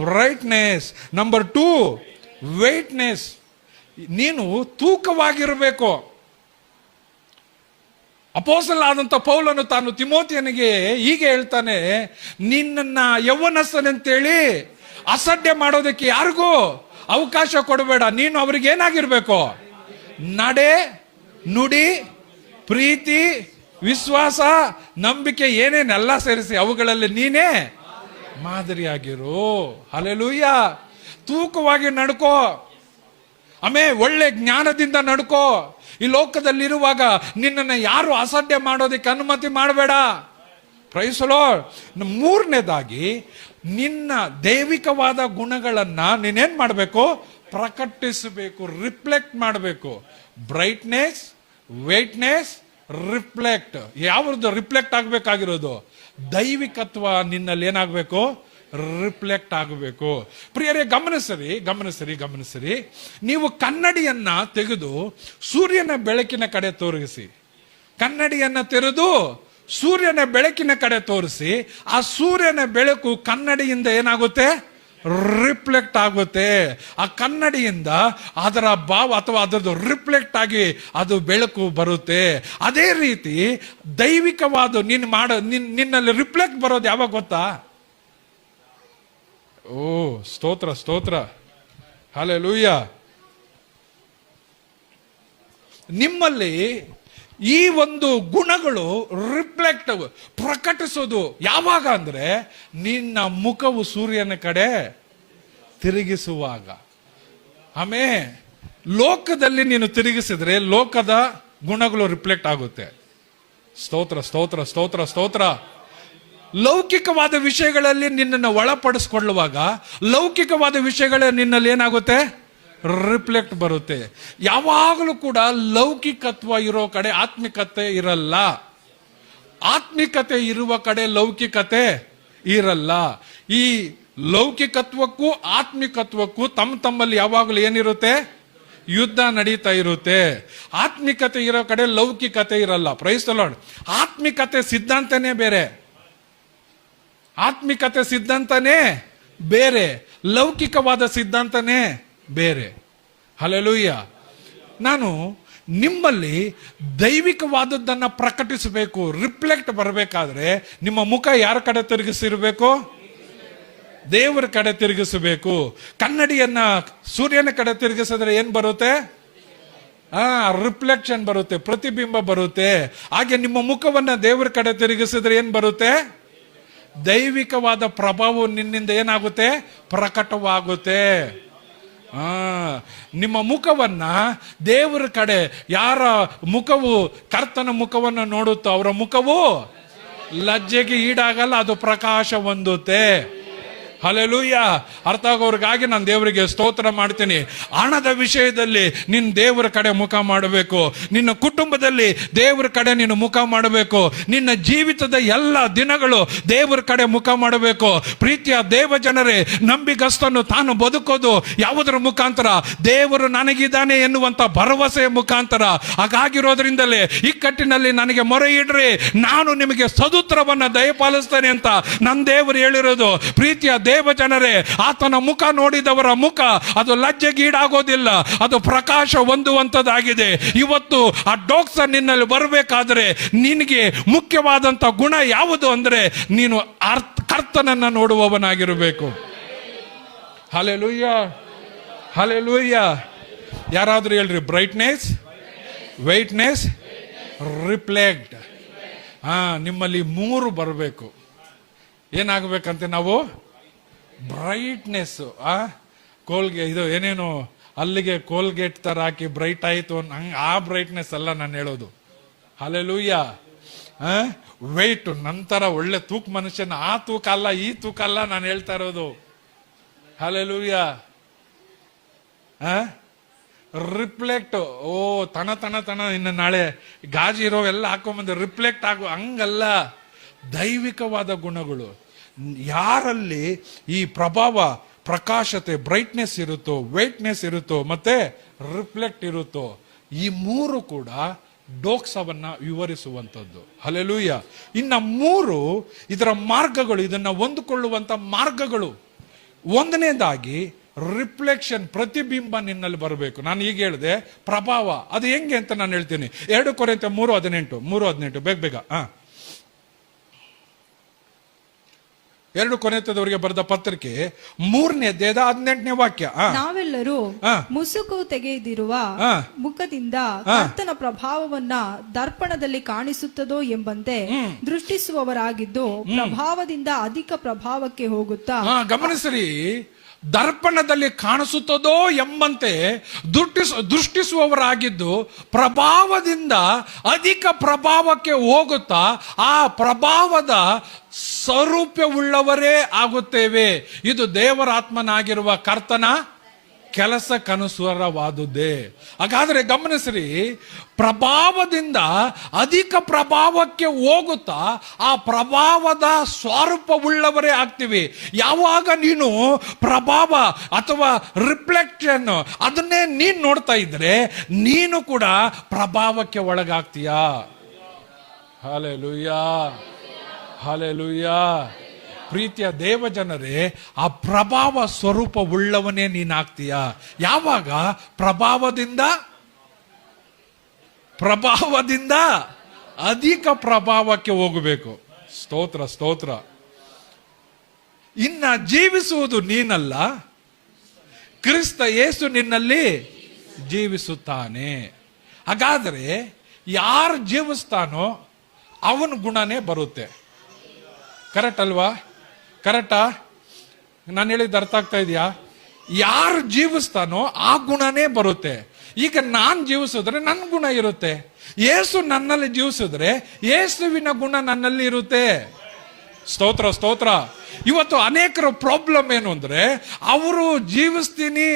ಬ್ರೈಟ್ನೆಸ್, ನಂಬರ್ 2 ವೆಯ್ಟ್ನೆಸ್. ನೀನು ತೂಕವಾಗಿರಬೇಕು. ಅಪೊಸ್ತಲ ಆದಂತ ಪೌಲನು ತಾನು ತಿಮೋತಿಯನಿಗೆ ಹೀಗೆ ಹೇಳ್ತಾನೆ, ನಿನ್ನನ್ನ ಯೌವನಸ್ಥನಂತೇಳಿ ಅಸಡ್ಡೆ ಮಾಡೋದಕ್ಕೆ ಯಾರಿಗೂ ಅವಕಾಶ ಕೊಡಬೇಡ. ನೀನು ಅವ್ರಿಗೆ ಏನಾಗಿರ್ಬೇಕು? ನಡೆ, ನುಡಿ, ಪ್ರೀತಿ, ವಿಶ್ವಾಸ, ನಂಬಿಕೆ ಏನೇನೆಲ್ಲ ಸೇರಿಸಿ ಅವುಗಳಲ್ಲಿ ನೀನೇ ಮಾದರಿಯಾಗಿರು. ಹಲ್ಲೆಲೂಯಾ. ತೂಕವಾಗಿ ನಡ್ಕೋ. ಒಳ್ಳೆ ಜ್ಞಾನದಿಂದ ನಡ್ಕೋ. ಈ ಲೋಕದಲ್ಲಿರುವಾಗ ನಿನ್ನನ್ನು ಯಾರು ಅಸಡ್ಡೆ ಮಾಡೋದಕ್ಕೆ ಅನುಮತಿ ಮಾಡಬೇಡ. Price the lord. 3ನೇದಾಗಿ ನಿನ್ನ ದೈವಿಕವಾದ ಗುಣಗಳನ್ನ ನೀನೇನ್ ಮಾಡಬೇಕು? ಪ್ರಕಟಿಸಬೇಕು, ರಿಫ್ಲೆಕ್ಟ್ ಮಾಡಬೇಕು. Brightness, whiteness, reflect. ಯಾವ್ದು ರಿಫ್ಲೆಕ್ಟ್ ಆಗ್ಬೇಕಾಗಿರೋದು? ದೈವಿಕತ್ವ ನಿನ್ನಲ್ಲಿ ಏನಾಗಬೇಕು? ರಿಫ್ಲೆಕ್ಟ್ ಆಗಬೇಕು. ಪ್ರಿಯರೇ, ಗಮನಿಸಿರಿ. ನೀವು ಕನ್ನಡಿಯನ್ನ ತೆಗೆದು ಸೂರ್ಯನ ಬೆಳಕಿನ ಕಡೆ ತೋರಿಸಿ. ಕನ್ನಡಿಯನ್ನ ತೆರೆದು ಸೂರ್ಯನ ಬೆಳಕಿನ ಕಡೆ ತೋರಿಸಿ, ಆ ಸೂರ್ಯನ ಬೆಳಕು ಕನ್ನಡಿಯಿಂದ ಏನಾಗುತ್ತೆ? ರಿಫ್ಲೆಕ್ಟ್ ಆಗುತ್ತೆ. ಆ ಕನ್ನಡಿಯಿಂದ ಅದರ ಭಾವ ಅಥವಾ ಅದರದ್ದು ರಿಫ್ಲೆಕ್ಟ್ ಆಗಿ ಅದು ಬೆಳಕು ಬರುತ್ತೆ. ಅದೇ ರೀತಿ ದೈವಿಕವಾದ ನಿನ್ನಲ್ಲಿ ರಿಫ್ಲೆಕ್ಟ್ ಬರೋದು ಯಾವಾಗ ಗೊತ್ತಾ? ಓ ಸ್ತೋತ್ರ, ಹಲ್ಲೆಲೂಯ. ನಿಮ್ಮಲ್ಲಿ ಈ ಒಂದು ಗುಣಗಳು ರಿಫ್ಲೆಕ್ಟ್ ಪ್ರಕಟಿಸೋದು ಯಾವಾಗ ಅಂದ್ರೆ ನಿನ್ನ ಮುಖವು ಸೂರ್ಯನ ಕಡೆ ತಿರುಗಿಸುವಾಗ. ಆಮೇಲೆ ಲೋಕದಲ್ಲಿ ನೀನು ತಿರುಗಿಸಿದ್ರೆ ಲೋಕದ ಗುಣಗಳು ರಿಫ್ಲೆಕ್ಟ್ ಆಗುತ್ತೆ. ಸ್ತೋತ್ರ. ಲೌಕಿಕವಾದ ವಿಷಯಗಳಲ್ಲಿ ನಿನ್ನನ್ನು ಒಳಪಡಿಸ್ಕೊಳ್ಳುವಾಗ ಲೌಕಿಕವಾದ ವಿಷಯಗಳ ನಿನ್ನಲ್ಲಿ ಏನಾಗುತ್ತೆ? ರಿಫ್ಲೆಕ್ಟ್ ಬರುತ್ತೆ. ಯಾವಾಗಲೂ ಕೂಡ ಲೌಕಿಕತ್ವ ಇರೋ ಕಡೆ ಆತ್ಮಿಕತೆ ಇರಲ್ಲ. ಆತ್ಮಿಕತೆ ಇರುವ ಕಡೆ ಲೌಕಿಕತೆ ಇರಲ್ಲ. ಈ ಲೌಕಿಕತ್ವಕ್ಕೂ ಆತ್ಮಿಕತ್ವಕ್ಕೂ ತಮ್ಮಲ್ಲಿ ಯಾವಾಗಲೂ ಏನಿರುತ್ತೆ? ಯುದ್ಧ ನಡೀತಾ ಇರುತ್ತೆ. ಆತ್ಮಿಕತೆ ಇರೋ ಕಡೆ ಲೌಕಿಕತೆ ಇರಲ್ಲ. Praise the lord. ಆತ್ಮಿಕತೆ ಸಿದ್ಧಾಂತನೇ ಬೇರೆ, ಆತ್ಮಿಕತೆ ಸಿದ್ಧಾಂತನೇ ಬೇರೆ, ಲೌಕಿಕವಾದ ಸಿದ್ಧಾಂತನೇ ಬೇರೆ. ಹಲ್ಲೆಲೂಯ. ನಾನು ನಿಮ್ಮಲ್ಲಿ ದೈವಿಕವಾದದ್ದನ್ನ ಪ್ರಕಟಿಸಬೇಕು, ರಿಫ್ಲೆಕ್ಟ್ ಬರಬೇಕಾದ್ರೆ ನಿಮ್ಮ ಮುಖ ಯಾರ ಕಡೆ ತಿರುಗಿಸಿರ್ಬೇಕು? ದೇವರ ಕಡೆ ತಿರುಗಿಸಬೇಕು. ಕನ್ನಡಿಯನ್ನ ಸೂರ್ಯನ ಕಡೆ ತಿರುಗಿಸಿದ್ರೆ ಏನ್ ಬರುತ್ತೆ? ರಿಫ್ಲೆಕ್ಷನ್ ಬರುತ್ತೆ, ಪ್ರತಿಬಿಂಬ ಬರುತ್ತೆ. ಹಾಗೆ ನಿಮ್ಮ ಮುಖವನ್ನ ದೇವರ ಕಡೆ ತಿರುಗಿಸಿದ್ರೆ ಏನ್ ಬರುತ್ತೆ? ದೈವಿಕವಾದ ಪ್ರಭಾವ ನಿನ್ನಿಂದ ಏನಾಗುತ್ತೆ? ಪ್ರಕಟವಾಗುತ್ತೆ. ನಿಮ್ಮ ಮುಖವನ್ನ ದೇವರ ಕಡೆ ಯಾರ ಮುಖವು ಕರ್ತನ ಮುಖವನ್ನು ನೋಡುತ್ತೋ ಅವರ ಮುಖವು ಲಜ್ಜೆಗೆ ಈಡಾಗಲ್ಲ, ಅದು ಪ್ರಕಾಶ ಹೊಂದುತ್ತೆ. ಹಲ್ಲೆಲೂಯ. ಅರ್ಥ ಆಗೋರ್ಗಾಗಿ ನಾನು ದೇವರಿಗೆ ಸ್ತೋತ್ರ ಮಾಡ್ತೀನಿ. ಹಣದ ವಿಷಯದಲ್ಲಿ ನಿನ್ನ ದೇವರ ಕಡೆ ಮುಖ ಮಾಡಬೇಕು. ನಿನ್ನ ಕುಟುಂಬದಲ್ಲಿ ದೇವರ ಕಡೆ ನೀನು ಮುಖ ಮಾಡಬೇಕು. ನಿನ್ನ ಜೀವಿತದ ಎಲ್ಲ ದಿನಗಳು ದೇವರ ಕಡೆ ಮುಖ ಮಾಡಬೇಕು. ಪ್ರೀತಿಯ ದೇವ ಜನರೇ, ನಂಬಿಗಸ್ತನು ತಾನು ಬದುಕೋದು ಯಾವುದರ ಮುಖಾಂತರ? ದೇವರು ನನಗಿದ್ದಾನೆ ಎನ್ನುವಂತ ಭರವಸೆಯ ಮುಖಾಂತರ. ಹಾಗಾಗಿರೋದ್ರಿಂದಲೇ ಇಕ್ಕಟ್ಟಿನಲ್ಲಿ ನನಗೆ ಮೊರೆ ಇಡ್ರಿ, ನಾನು ನಿಮಗೆ ಸದುತ್ತರವನ್ನ ದಯಪಾಲಿಸ್ತೇನೆ ಅಂತ ನನ್ನ ದೇವರು ಹೇಳಿರೋದು. ಪ್ರೀತಿಯ ದೇವ ಜನರೇ, ಆತನ ಮುಖ ನೋಡಿದವರ ಮುಖ ಅದು ಲಜ್ಜೆಗೀಡಾಗೋದಿಲ್ಲ, ಅದು ಪ್ರಕಾಶ ಹೊಂದುವಂತದ್ದಾಗಿದೆ. ಇವತ್ತು ಆ ಡೋಕ್ಸ ನಿನ್ನಲ್ಲಿ ಬರಬೇಕಾದ್ರೆ ನಿನಗೆ ಮುಖ್ಯವಾದಂತ ಗುಣ ಯಾವುದು ಅಂದ್ರೆ ನೀನು ಕರ್ತನನ್ನ ನೋಡುವವನಾಗಿರಬೇಕು. Hallelujah, hallelujah. ಯಾರಾದ್ರೂ ಹೇಳ್ರಿ, ಬ್ರೈಟ್ನೆಸ್, ವೈಟ್ನೆಸ್, ರಿಫ್ಲೆಕ್ಟ್. ನಿಮ್ಮಲ್ಲಿ 3 ಬರಬೇಕು. ಏನಾಗಬೇಕಂತೆ? ನಾವು ಬ್ರೈಟ್ನೆಸ್, ಇದು ಏನೇನು ಅಲ್ಲಿಗೆ ಕೋಲ್ಗೇಟ್ ತರ ಹಾಕಿ ಬ್ರೈಟ್ ಆಯ್ತು ಹಂಗ, ಆ ಬ್ರೈಟ್ನೆಸ್ ಅಲ್ಲ ನಾನು ಹೇಳೋದು. ಹಲ್ಲೆಲೂಯ. ವೆಯ್ಟ್ ನಂತರ ಒಳ್ಳೆ ತೂಕ ಮನುಷ್ಯನ, ಆ ತೂಕ ಅಲ್ಲ, ಈ ತೂಕ ಅಲ್ಲ ನಾನು ಹೇಳ್ತಾ ಇರೋದು. ಹಲ್ಲೆಲೂಯ. ರಿಫ್ಲೆಕ್ಟ್. ಓ ತನ ಇನ್ನು ನಾಳೆ ಗಾಜಿ ಇರೋ ಎಲ್ಲ ಹಾಕೊಂಬಂದು ರಿಫ್ಲೆಕ್ಟ್ ಆಗು, ಹಂಗಲ್ಲ. ದೈವಿಕವಾದ ಗುಣಗಳು ಯಾರಲ್ಲಿ ಈ ಪ್ರಭಾವ, ಪ್ರಕಾಶತೆ, ಬ್ರೈಟ್ನೆಸ್ ಇರುತ್ತೋ, ವೈಟ್ನೆಸ್ ಇರುತ್ತೋ, ಮತ್ತೆ ರಿಫ್ಲೆಕ್ಟ್ ಇರುತ್ತೋ, ಈ 3 ಕೂಡ ಡೋಕ್ಸವನ್ನ ವಿವರಿಸುವಂಥದ್ದು. ಹಲ್ಲೆಲೂಯ. ಇನ್ನ 3 ಇದರ ಮಾರ್ಗಗಳು, ಇದನ್ನ ಹೊಂದಿಕೊಳ್ಳುವಂತ ಮಾರ್ಗಗಳು. 1ನೇದಾಗಿ ರಿಫ್ಲೆಕ್ಷನ್, ಪ್ರತಿಬಿಂಬ ನಿನ್ನಲ್ಲಿ ಬರಬೇಕು. ನಾನು ಈಗ ಹೇಳಿದೆ ಪ್ರಭಾವ, ಅದು ಹೆಂಗೆ ಅಂತ ನಾನು ಹೇಳ್ತೀನಿ. 2 ಕೊರಿಂಥ 3:18 ಬೇಗ 2 ಕೊರಿಂಥದವರಿಗೆ ಬರೆದ ಪತ್ರಿಕೆ 3ನೇ ಅಧ್ಯಾಯದ 18ನೇ ವಾಕ್ಯ. ನಾವೆಲ್ಲರೂ ಮುಸುಕು ತೆಗೆದಿರುವ ಮುಖದಿಂದ ಕರ್ತನ ಪ್ರಭಾವವನ್ನ ದರ್ಪಣದಲ್ಲಿ ಕಾಣಿಸುತ್ತದೋ ಎಂಬಂತೆ ದೃಷ್ಟಿಸುವವರಾಗಿದ್ದು ಪ್ರಭಾವದಿಂದ ಅಧಿಕ ಪ್ರಭಾವಕ್ಕೆ ಹೋಗುತ್ತಾ. ಗಮನಿಸ್ರಿ, ದರ್ಪಣದಲ್ಲಿ ಕಾಣಿಸುತ್ತದೋ ಎಂಬಂತೆ ದೃಷ್ಟಿಸುವವರಾಗಿದ್ದು ಪ್ರಭಾವದಿಂದ ಅಧಿಕ ಪ್ರಭಾವಕ್ಕೆ ಹೋಗುತ್ತಾ ಆ ಪ್ರಭಾವದ ಸ್ವರೂಪವುಳ್ಳವರೇ ಆಗುತ್ತೇವೆ. ಇದು ದೇವರಾತ್ಮನಾಗಿರುವ ಕರ್ತನ ಕೆಲಸಕ್ಕನುಸಾರವಾದುದೇ. ಹಾಗಾದ್ರೆ ಗಮನಿಸ್ರಿ, ಪ್ರಭಾವದಿಂದ ಅಧಿಕ ಪ್ರಭಾವಕ್ಕೆ ಹೋಗುತ್ತಾ ಆ ಪ್ರಭಾವದ ಸ್ವರೂಪವುಳ್ಳವರೇ ಆಗ್ತೀವಿ. ಯಾವಾಗ ನೀನು ಪ್ರಭಾವ ಅಥವಾ ರಿಫ್ಲೆಕ್ಷನ್ ಅದನ್ನೇ ನೀನು ನೋಡ್ತಾ ಇದ್ರೆ ನೀನು ಕೂಡ ಪ್ರಭಾವಕ್ಕೆ ಒಳಗಾಗ್ತೀಯಾ. Hallelujah, hallelujah. ಪ್ರೀತಿಯ ದೇವ ಜನರೇ, ಆ ಪ್ರಭಾವ ಸ್ವರೂಪವುಳ್ಳವನೇ ನೀನಾಗ್ತೀಯ. ಯಾವಾಗ ಪ್ರಭಾವದಿಂದ ಅಧಿಕ ಪ್ರಭಾವಕ್ಕೆ ಹೋಗಬೇಕು. ಸ್ತೋತ್ರ, ಸ್ತೋತ್ರ. ಇನ್ನ ಜೀವಿಸುವುದು ನೀನಲ್ಲ, ಕ್ರಿಸ್ತ ಯೇಸು ನಿನ್ನಲ್ಲಿ ಜೀವಿಸುತ್ತಾನೆ. ಹಾಗಾದ್ರೆ ಯಾರು ಜೀವಿಸ್ತಾನೋ ಅವನ ಗುಣನೇ ಬರುತ್ತೆ. ಕರೆಕ್ಟ್ ಅಲ್ವಾ? ಕರೆಕ್ಟಾ? ನಾನು ಹೇಳಿದ್ದು ಅರ್ಥ ಆಗ್ತಾ ಇದೆಯಾ? ಯಾರು ಜೀವಿಸ್ತಾನೋ ಆ ಗುಣನೇ ಬರುತ್ತೆ. ಈಗ ನಾನು ಜೀವಿಸಿದ್ರೆ ನನ್ನ ಗುಣ ಇರುತ್ತೆ, ಯೇಸು ನನ್ನಲ್ಲಿ ಜೀವಿಸಿದ್ರೆ ಯೇಸುವಿನ ಗುಣ ನನ್ನಲ್ಲಿ ಇರುತ್ತೆ. ಸ್ತೋತ್ರ, ಸ್ತೋತ್ರ. ಇವತ್ತು ಅನೇಕರ ಪ್ರಾಬ್ಲಮ್ ಏನು ಅಂದ್ರೆ, ಅವರು ಜೀವಿಸ್ತೀನಿ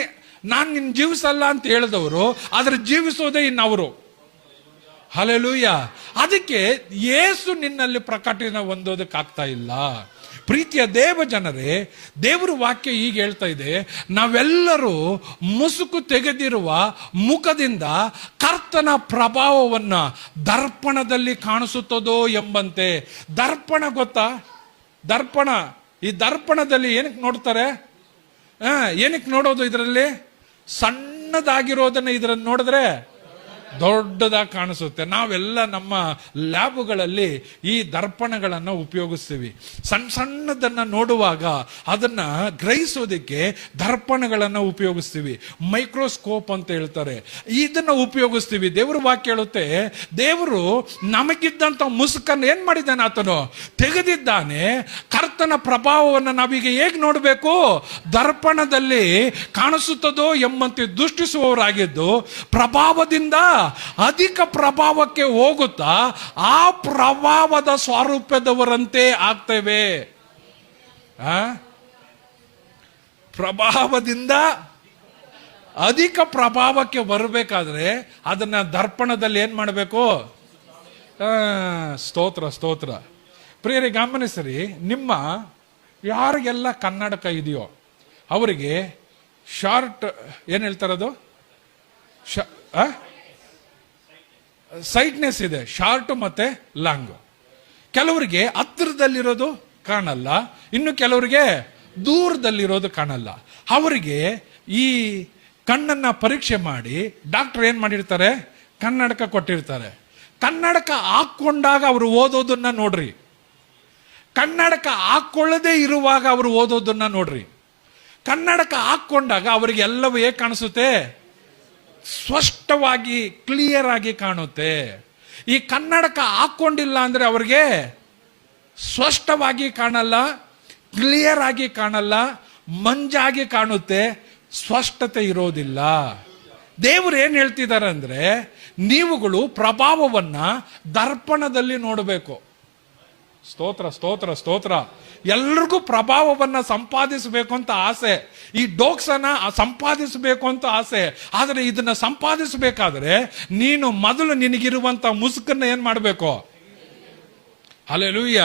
ನಾನು ನಿನ್ ಜೀವಿಸಲ್ಲ ಅಂತ ಹೇಳಿದವರು ಆದ್ರೆ ಜೀವಿಸೋದೇ ಇನ್ನವರು. ಹಲ್ಲೆಲೂಯಾ. ಅದಕ್ಕೆ ಯೇಸು ನಿನ್ನಲ್ಲಿ ಪ್ರಕಟಣೆ ಹೊಂದೋದಕ್ಕಾಗ್ತಾ ಇಲ್ಲ. ಪ್ರೀತಿಯ ದೇವ ಜನರೇ, ದೇವರ ವಾಕ್ಯ ಈಗ ಹೇಳ್ತಾ ಇದೆ, ನಾವೆಲ್ಲರೂ ಮುಸುಕು ತೆಗೆದಿರುವ ಮುಖದಿಂದ ಕರ್ತನ ಪ್ರಭಾವವನ್ನ ದರ್ಪಣದಲ್ಲಿ ಕಾಣಿಸುತ್ತದೋ ಎಂಬಂತೆ. ದರ್ಪಣ ಗೊತ್ತಾ? ದರ್ಪಣ. ಈ ದರ್ಪಣದಲ್ಲಿ ಏನಕ್ಕೆ ನೋಡ್ತಾರೆ? ಏನಕ್ಕೆ ನೋಡೋದು? ಇದರಲ್ಲಿ ಸಣ್ಣದಾಗಿರೋದನ್ನ ಇದರಲ್ಲಿ ನೋಡಿದ್ರೆ ದೊಡ್ಡದಾಗಿ ಕಾಣಿಸುತ್ತೆ. ನಾವೆಲ್ಲ ನಮ್ಮ ಲ್ಯಾಬ್ಗಳಲ್ಲಿ ಈ ದರ್ಪಣಗಳನ್ನು ಉಪಯೋಗಿಸ್ತೀವಿ. ಸಣ್ಣ ಸಣ್ಣದನ್ನ ನೋಡುವಾಗ ಅದನ್ನ ಗ್ರಹಿಸೋದಕ್ಕೆ ದರ್ಪಣಗಳನ್ನು ಉಪಯೋಗಿಸ್ತೀವಿ. ಮೈಕ್ರೋಸ್ಕೋಪ್ ಅಂತ ಹೇಳ್ತಾರೆ, ಇದನ್ನ ಉಪಯೋಗಿಸ್ತೀವಿ. ದೇವರು ವಾಕ್ಯ ಹೇಳುತ್ತೆ, ದೇವರು ನಮಗಿದ್ದಂತ ಮುಸುಕನ್ನು ಏನ್ ಮಾಡಿದ್ದಾನೆ? ಆತನು ತೆಗೆದಿದ್ದಾನೆ. ಕರ್ತನ ಪ್ರಭಾವವನ್ನು ನಾವೀಗ ಹೇಗೆ ನೋಡಬೇಕು? ದರ್ಪಣದಲ್ಲಿ ಕಾಣಿಸುತ್ತದೋ ಎಂಬಂತೆ ದೃಷ್ಟಿಸುವವರಾಗಿದ್ದು ಪ್ರಭಾವದಿಂದ ಅಧಿಕ ಪ್ರಭಾವಕ್ಕೆ ಹೋಗುತ್ತಾ ಆ ಪ್ರಭಾವದ ಸ್ವರೂಪದವರಂತೆ ಆಗ್ತೇವೆ. ಪ್ರಭಾವದಿಂದ ಅಧಿಕ ಪ್ರಭಾವಕ್ಕೆ ಬರಬೇಕಾದ್ರೆ ಅದನ್ನ ದರ್ಪಣದಲ್ಲಿ ಏನ್ ಮಾಡಬೇಕು? ಸ್ತೋತ್ರ, ಸ್ತೋತ್ರ. ಪ್ರಿಯರೇ ಗಮನಿಸ್ರಿ, ನಿಮ್ಮ ಯಾರಿಗೆಲ್ಲ ಕನ್ನಡಕ ಇದೆಯೋ ಅವರಿಗೆ ಶಾರ್ಟ್ ಏನ್ ಹೇಳ್ತಾರದು? ಸೈಟ್ನೆಸ್ ಇದೆ, ಶಾರ್ಟ್ ಮತ್ತೆ ಲಾಂಗ್. ಕೆಲವರಿಗೆ ಹತ್ತಿರದಲ್ಲಿರೋದು ಕಾಣಲ್ಲ, ಇನ್ನು ಕೆಲವರಿಗೆ ದೂರದಲ್ಲಿರೋದು ಕಾಣಲ್ಲ. ಅವರಿಗೆ ಈ ಕಣ್ಣನ್ನ ಪರೀಕ್ಷೆ ಮಾಡಿ ಡಾಕ್ಟರ್ ಏನ್ ಮಾಡಿರ್ತಾರೆ? ಕನ್ನಡಕ ಕೊಟ್ಟಿರ್ತಾರೆ. ಕನ್ನಡಕ ಹಾಕೊಂಡಾಗ ಅವರು ಓದೋದನ್ನ ನೋಡ್ರಿ, ಕನ್ನಡಕ ಹಾಕೊಳ್ಳದೆ ಇರುವಾಗ ಅವರು ಓದೋದನ್ನ ನೋಡ್ರಿ. ಕನ್ನಡಕ ಹಾಕೊಂಡಾಗ ಅವರಿಗೆ ಎಲ್ಲವೂ ಹೇಗೆ ಕಾಣಿಸುತ್ತೆ? ಸ್ಪಷ್ಟವಾಗಿ, ಕ್ಲಿಯರ್ ಆಗಿ ಕಾಣುತ್ತೆ. ಈ ಕನ್ನಡಕ ಹಾಕೊಂಡಿಲ್ಲ ಅಂದ್ರೆ ಅವ್ರಿಗೆ ಸ್ಪಷ್ಟವಾಗಿ ಕಾಣಲ್ಲ, ಕ್ಲಿಯರ್ ಆಗಿ ಕಾಣಲ್ಲ, ಮಂಜಾಗಿ ಕಾಣುತ್ತೆ, ಸ್ಪಷ್ಟತೆ ಇರೋದಿಲ್ಲ. ದೇವರು ಏನ್ ಹೇಳ್ತಿದ್ದಾರೆ ಅಂದ್ರೆ, ನೀವುಗಳು ಪ್ರಭಾವವನ್ನ ದರ್ಪಣದಲ್ಲಿ ನೋಡಬೇಕು. ಸ್ತೋತ್ರ, ಸ್ತೋತ್ರ, ಸ್ತೋತ್ರ. ಎಲ್ರಿಗೂ ಪ್ರಭಾವವನ್ನ ಸಂಪಾದಿಸಬೇಕು ಅಂತ ಆಸೆ, ಈ ಡೋಕ್ಸನ್ನ ಸಂಪಾದಿಸಬೇಕು ಅಂತ ಆಸೆ. ಆದ್ರೆ ಇದನ್ನ ಸಂಪಾದಿಸಬೇಕಾದ್ರೆ ನೀನು ಮೊದಲು ನಿನಗಿರುವಂತ ಮುಸುಕನ್ನ ಏನ್ ಮಾಡಬೇಕು? ಹಲ್ಲೆಲೂಯಾ.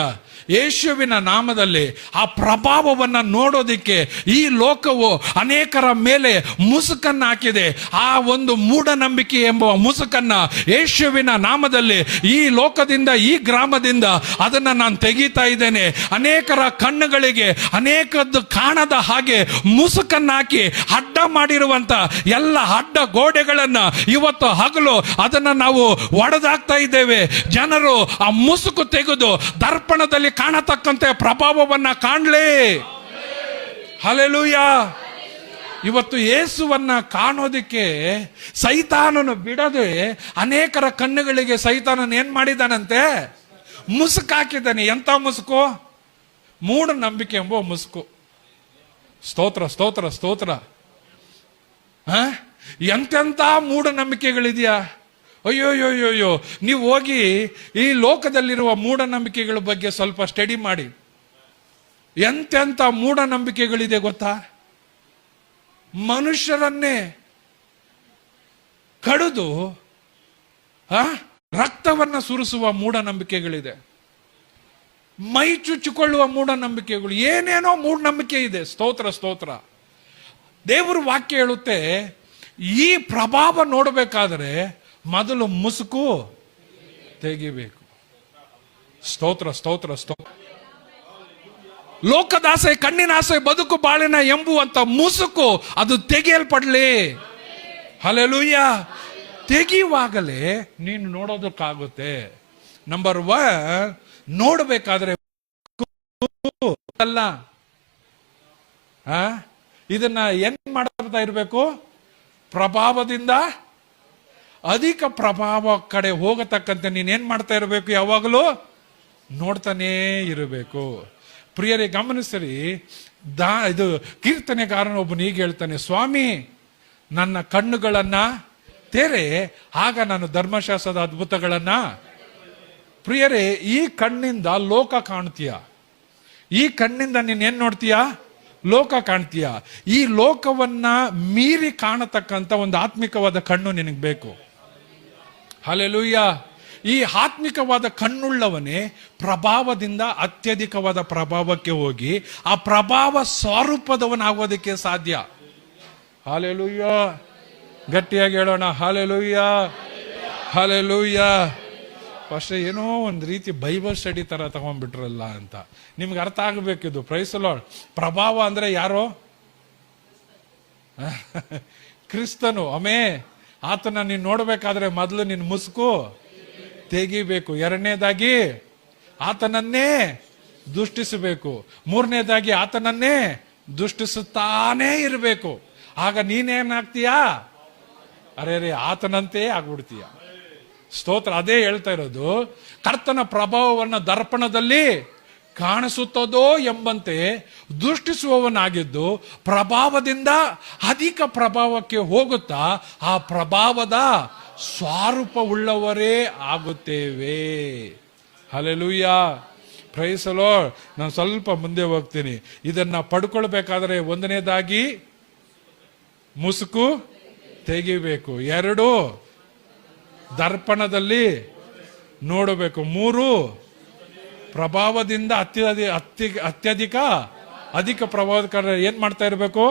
ಯೇಸುವಿನ ನಾಮದಲ್ಲಿ ಆ ಪ್ರಭಾವವನ್ನ ನೋಡೋದಿಕ್ಕೆ ಈ ಲೋಕವು ಅನೇಕರ ಮೇಲೆ ಮುಸುಕನ್ನ ಹಾಕಿದೆ. ಆ ಒಂದು ಮೂಢನಂಬಿಕೆ ಎಂಬ ಮುಸುಕನ್ನ ಯೇಸುವಿನ ನಾಮದಲ್ಲಿ ಈ ಲೋಕದಿಂದ, ಈ ಗ್ರಾಮದಿಂದ ಅದನ್ನ ನಾನು ತೆಗೀತಾ ಇದ್ದೇನೆ. ಅನೇಕರ ಕಣ್ಣುಗಳಿಗೆ ಅನೇಕದ್ದು ಕಾಣದ ಹಾಗೆ ಮುಸುಕನ್ನ ಹಾಕಿ ಅಡ್ಡ ಮಾಡಿರುವಂತ ಎಲ್ಲ ಅಡ್ಡ ಗೋಡೆಗಳನ್ನ ಇವತ್ತು ಹಗಲು ಅದನ್ನ ನಾವು ಒಡೆದಾಕ್ತಾ ಇದ್ದೇವೆ. ಜನರು ಆ ಮುಸುಕು ತೆಗೆದು ದರ್ಪಣದಲ್ಲಿ ಕಾಣತಕ್ಕಂತೆ ಪ್ರಭಾವವನ್ನ ಕಾಣಲಿ. ಹಲ್ಲೆಲೂಯಾ. ಇವತ್ತು ಯೇಸುವನ್ನ ಕಾಣೋದಿಕ್ಕೆ ಸೈತಾನನು ಬಿಡದೆ ಅನೇಕರ ಕಣ್ಣುಗಳಿಗೆ ಸೈತಾನನ್ ಏನ್ ಮಾಡಿದಾನಂತೆ? ಮುಸುಕು ಹಾಕಿದ್ದಾನೆ. ಎಂತ ಮುಸುಕು? ಮೂಢನಂಬಿಕೆ ಎಂಬ ಮುಸುಕು. ಸ್ತೋತ್ರ, ಸ್ತೋತ್ರ, ಸ್ತೋತ್ರ. ಎಂತೆಂತ ಮೂಢನಂಬಿಕೆಗಳಿದೆಯಾ? ಅಯ್ಯೋಯ್ಯೋಯ್ಯೋ, ನೀವು ಹೋಗಿ ಈ ಲೋಕದಲ್ಲಿರುವ ಮೂಢನಂಬಿಕೆಗಳ ಬಗ್ಗೆ ಸ್ವಲ್ಪ ಸ್ಟಡಿ ಮಾಡಿ. ಎಂತೆಂತ ಮೂಢನಂಬಿಕೆಗಳಿದೆ ಗೊತ್ತಾ? ಮನುಷ್ಯರನ್ನೇ ಕಡಿದು ರಕ್ತವನ್ನ ಸುರಿಸುವ ಮೂಢನಂಬಿಕೆಗಳಿದೆ. ಮೈ ಚುಚ್ಚಿಕೊಳ್ಳುವ ಮೂಢನಂಬಿಕೆಗಳು, ಏನೇನೋ ಮೂಢನಂಬಿಕೆ ಇದೆ. ಸ್ತೋತ್ರ ಸ್ತೋತ್ರ. ದೇವರ ವಾಕ್ಯ ಹೇಳುತ್ತೆ, ಈ ಪ್ರಭಾವ ನೋಡಬೇಕಾದ್ರೆ ಮೊದಲು ಮುಸುಕು ತೆಗಿಬೇಕು. ಸ್ತೋತ್ರ ಸ್ತೋತ್ರ ಸ್ತೋತ್ರ. ಲೋಕದಾಸೆ, ಕಣ್ಣಿನಾಸೆ, ಬದುಕು ಬಾಳಿನ ಎಂಬುವಂತ ಮುಸುಕು ಅದು ತೆಗೆಯಲ್ಪಡ್ಲಿ. ಹಲ್ಲೆಲೂಯ. ತೆಗೆಯುವಾಗಲೇ ನೀನು ನೋಡೋದಕ್ಕಾಗುತ್ತೆ. ನಂಬರ್ 1, ನೋಡಬೇಕಾದ್ರೆ ಅಲ್ಲ, ಇದನ್ನ ಏನ್ ಮಾಡ್ತಾ ಇರಬೇಕು? ಪ್ರಭಾವದಿಂದ ಅಧಿಕ ಪ್ರಭಾವ ಕಡೆ ಹೋಗತಕ್ಕಂತೆ ನೀನೇನ್ ಮಾಡ್ತಾ ಇರಬೇಕು? ಯಾವಾಗಲೂ ನೋಡ್ತಾನೇ ಇರಬೇಕು. ಪ್ರಿಯರೇ ಗಮನಿಸಿರಿ, ಇದು ಕೀರ್ತನೆಗಾರನ ಒಬ್ಬನು ಹೀಗೆ ಹೇಳ್ತಾನೆ, ಸ್ವಾಮಿ ನನ್ನ ಕಣ್ಣುಗಳನ್ನ ತೆರೆ, ಆಗ ನಾನು ಧರ್ಮಶಾಸ್ತ್ರದ ಅದ್ಭುತಗಳನ್ನ. ಪ್ರಿಯರೇ, ಈ ಕಣ್ಣಿಂದ ಲೋಕ ಕಾಣ್ತೀಯ, ಈ ಕಣ್ಣಿಂದ ನೀನೇನ್ ನೋಡ್ತೀಯ? ಲೋಕ ಕಾಣ್ತೀಯ. ಈ ಲೋಕವನ್ನ ಮೀರಿ ಕಾಣತಕ್ಕಂತ ಒಂದು ಆತ್ಮಿಕವಾದ ಕಣ್ಣು ನಿನಗೆ ಬೇಕು. ಹಲ್ಲೆಲೂಯ. ಈ ಆತ್ಮಿಕವಾದ ಕಣ್ಣುಳ್ಳವನೇ ಪ್ರಭಾವದಿಂದ ಅತ್ಯಧಿಕವಾದ ಪ್ರಭಾವಕ್ಕೆ ಹೋಗಿ ಆ ಪ್ರಭಾವ ಸ್ವರೂಪದವನಾಗೋದಕ್ಕೆ ಸಾಧ್ಯ. ಹಲ್ಲೆಲೂಯ. ಗಟ್ಟಿಯಾಗಿ ಹೇಳೋಣ, ಹಲ್ಲೆಲೂಯ ಹಲ್ಲೆಲೂಯ. ಫಸ್ಟ್ ಏನೋ ಒಂದು ರೀತಿ ಬೈಬಲ್ ಸ್ಟಡಿ ತರ ತಗೊಂಡ್ಬಿಟ್ರಲ್ಲ ಅಂತ ನಿಮ್ಗೆ ಅರ್ಥ ಆಗಬೇಕಿದು. Price the lord. ಪ್ರಭಾವ ಅಂದ್ರೆ ಯಾರೋ? ಕ್ರಿಸ್ತನು. ಆಮೇ. ಆತನ ನೀನು ನೋಡ್ಬೇಕಾದ್ರೆ ಮೊದಲು ನಿನ್ನ ಮುಸುಕು ತೆಗಿಬೇಕು. ಎರಡನೇದಾಗಿ ಆತನನ್ನೇ ದುಷ್ಟಿಸಬೇಕು. ಮೂರನೇದಾಗಿ ಆತನನ್ನೇ ದುಷ್ಟಿಸುತ್ತಾನೇ ಇರಬೇಕು. ಆಗ ನೀನೇನಾಗ್ತೀಯಾ? ಅರೆ ಆತನಂತೆ ಆಗ್ಬಿಡ್ತೀಯ. ಸ್ತೋತ್ರ. ಅದೇ ಹೇಳ್ತಾ ಇರೋದು, ಕರ್ತನ ಪ್ರಭಾವವನ್ನು ದರ್ಪಣದಲ್ಲಿ ಕಾಣಿಸುತ್ತದೋ ಎಂಬಂತೆ ದೃಷ್ಟಿಸುವವನಾಗಿದ್ದು ಪ್ರಭಾವದಿಂದ ಅಧಿಕ ಪ್ರಭಾವಕ್ಕೆ ಹೋಗುತ್ತಾ ಆ ಪ್ರಭಾವದ ಸ್ವರೂಪವುಳ್ಳವರೇ ಆಗುತ್ತೇವೆ. ಹಲ್ಲೆಲೂಯ. Praise the lord. ನಾನು ಸ್ವಲ್ಪ ಮುಂದೆ ಹೋಗ್ತೀನಿ. ಇದನ್ನ ಪಡ್ಕೊಳ್ಬೇಕಾದ್ರೆ ಒಂದನೇದಾಗಿ ಮುಸುಕು ತೆಗಿಬೇಕು. 2, ದರ್ಪಣದಲ್ಲಿ ನೋಡಬೇಕು. 3, ಪ್ರಭಾವದಿಂದ ಅಧಿಕ ಪ್ರಭಾವದ ಏನ್ ಮಾಡ್ತಾ ಇರಬೇಕು?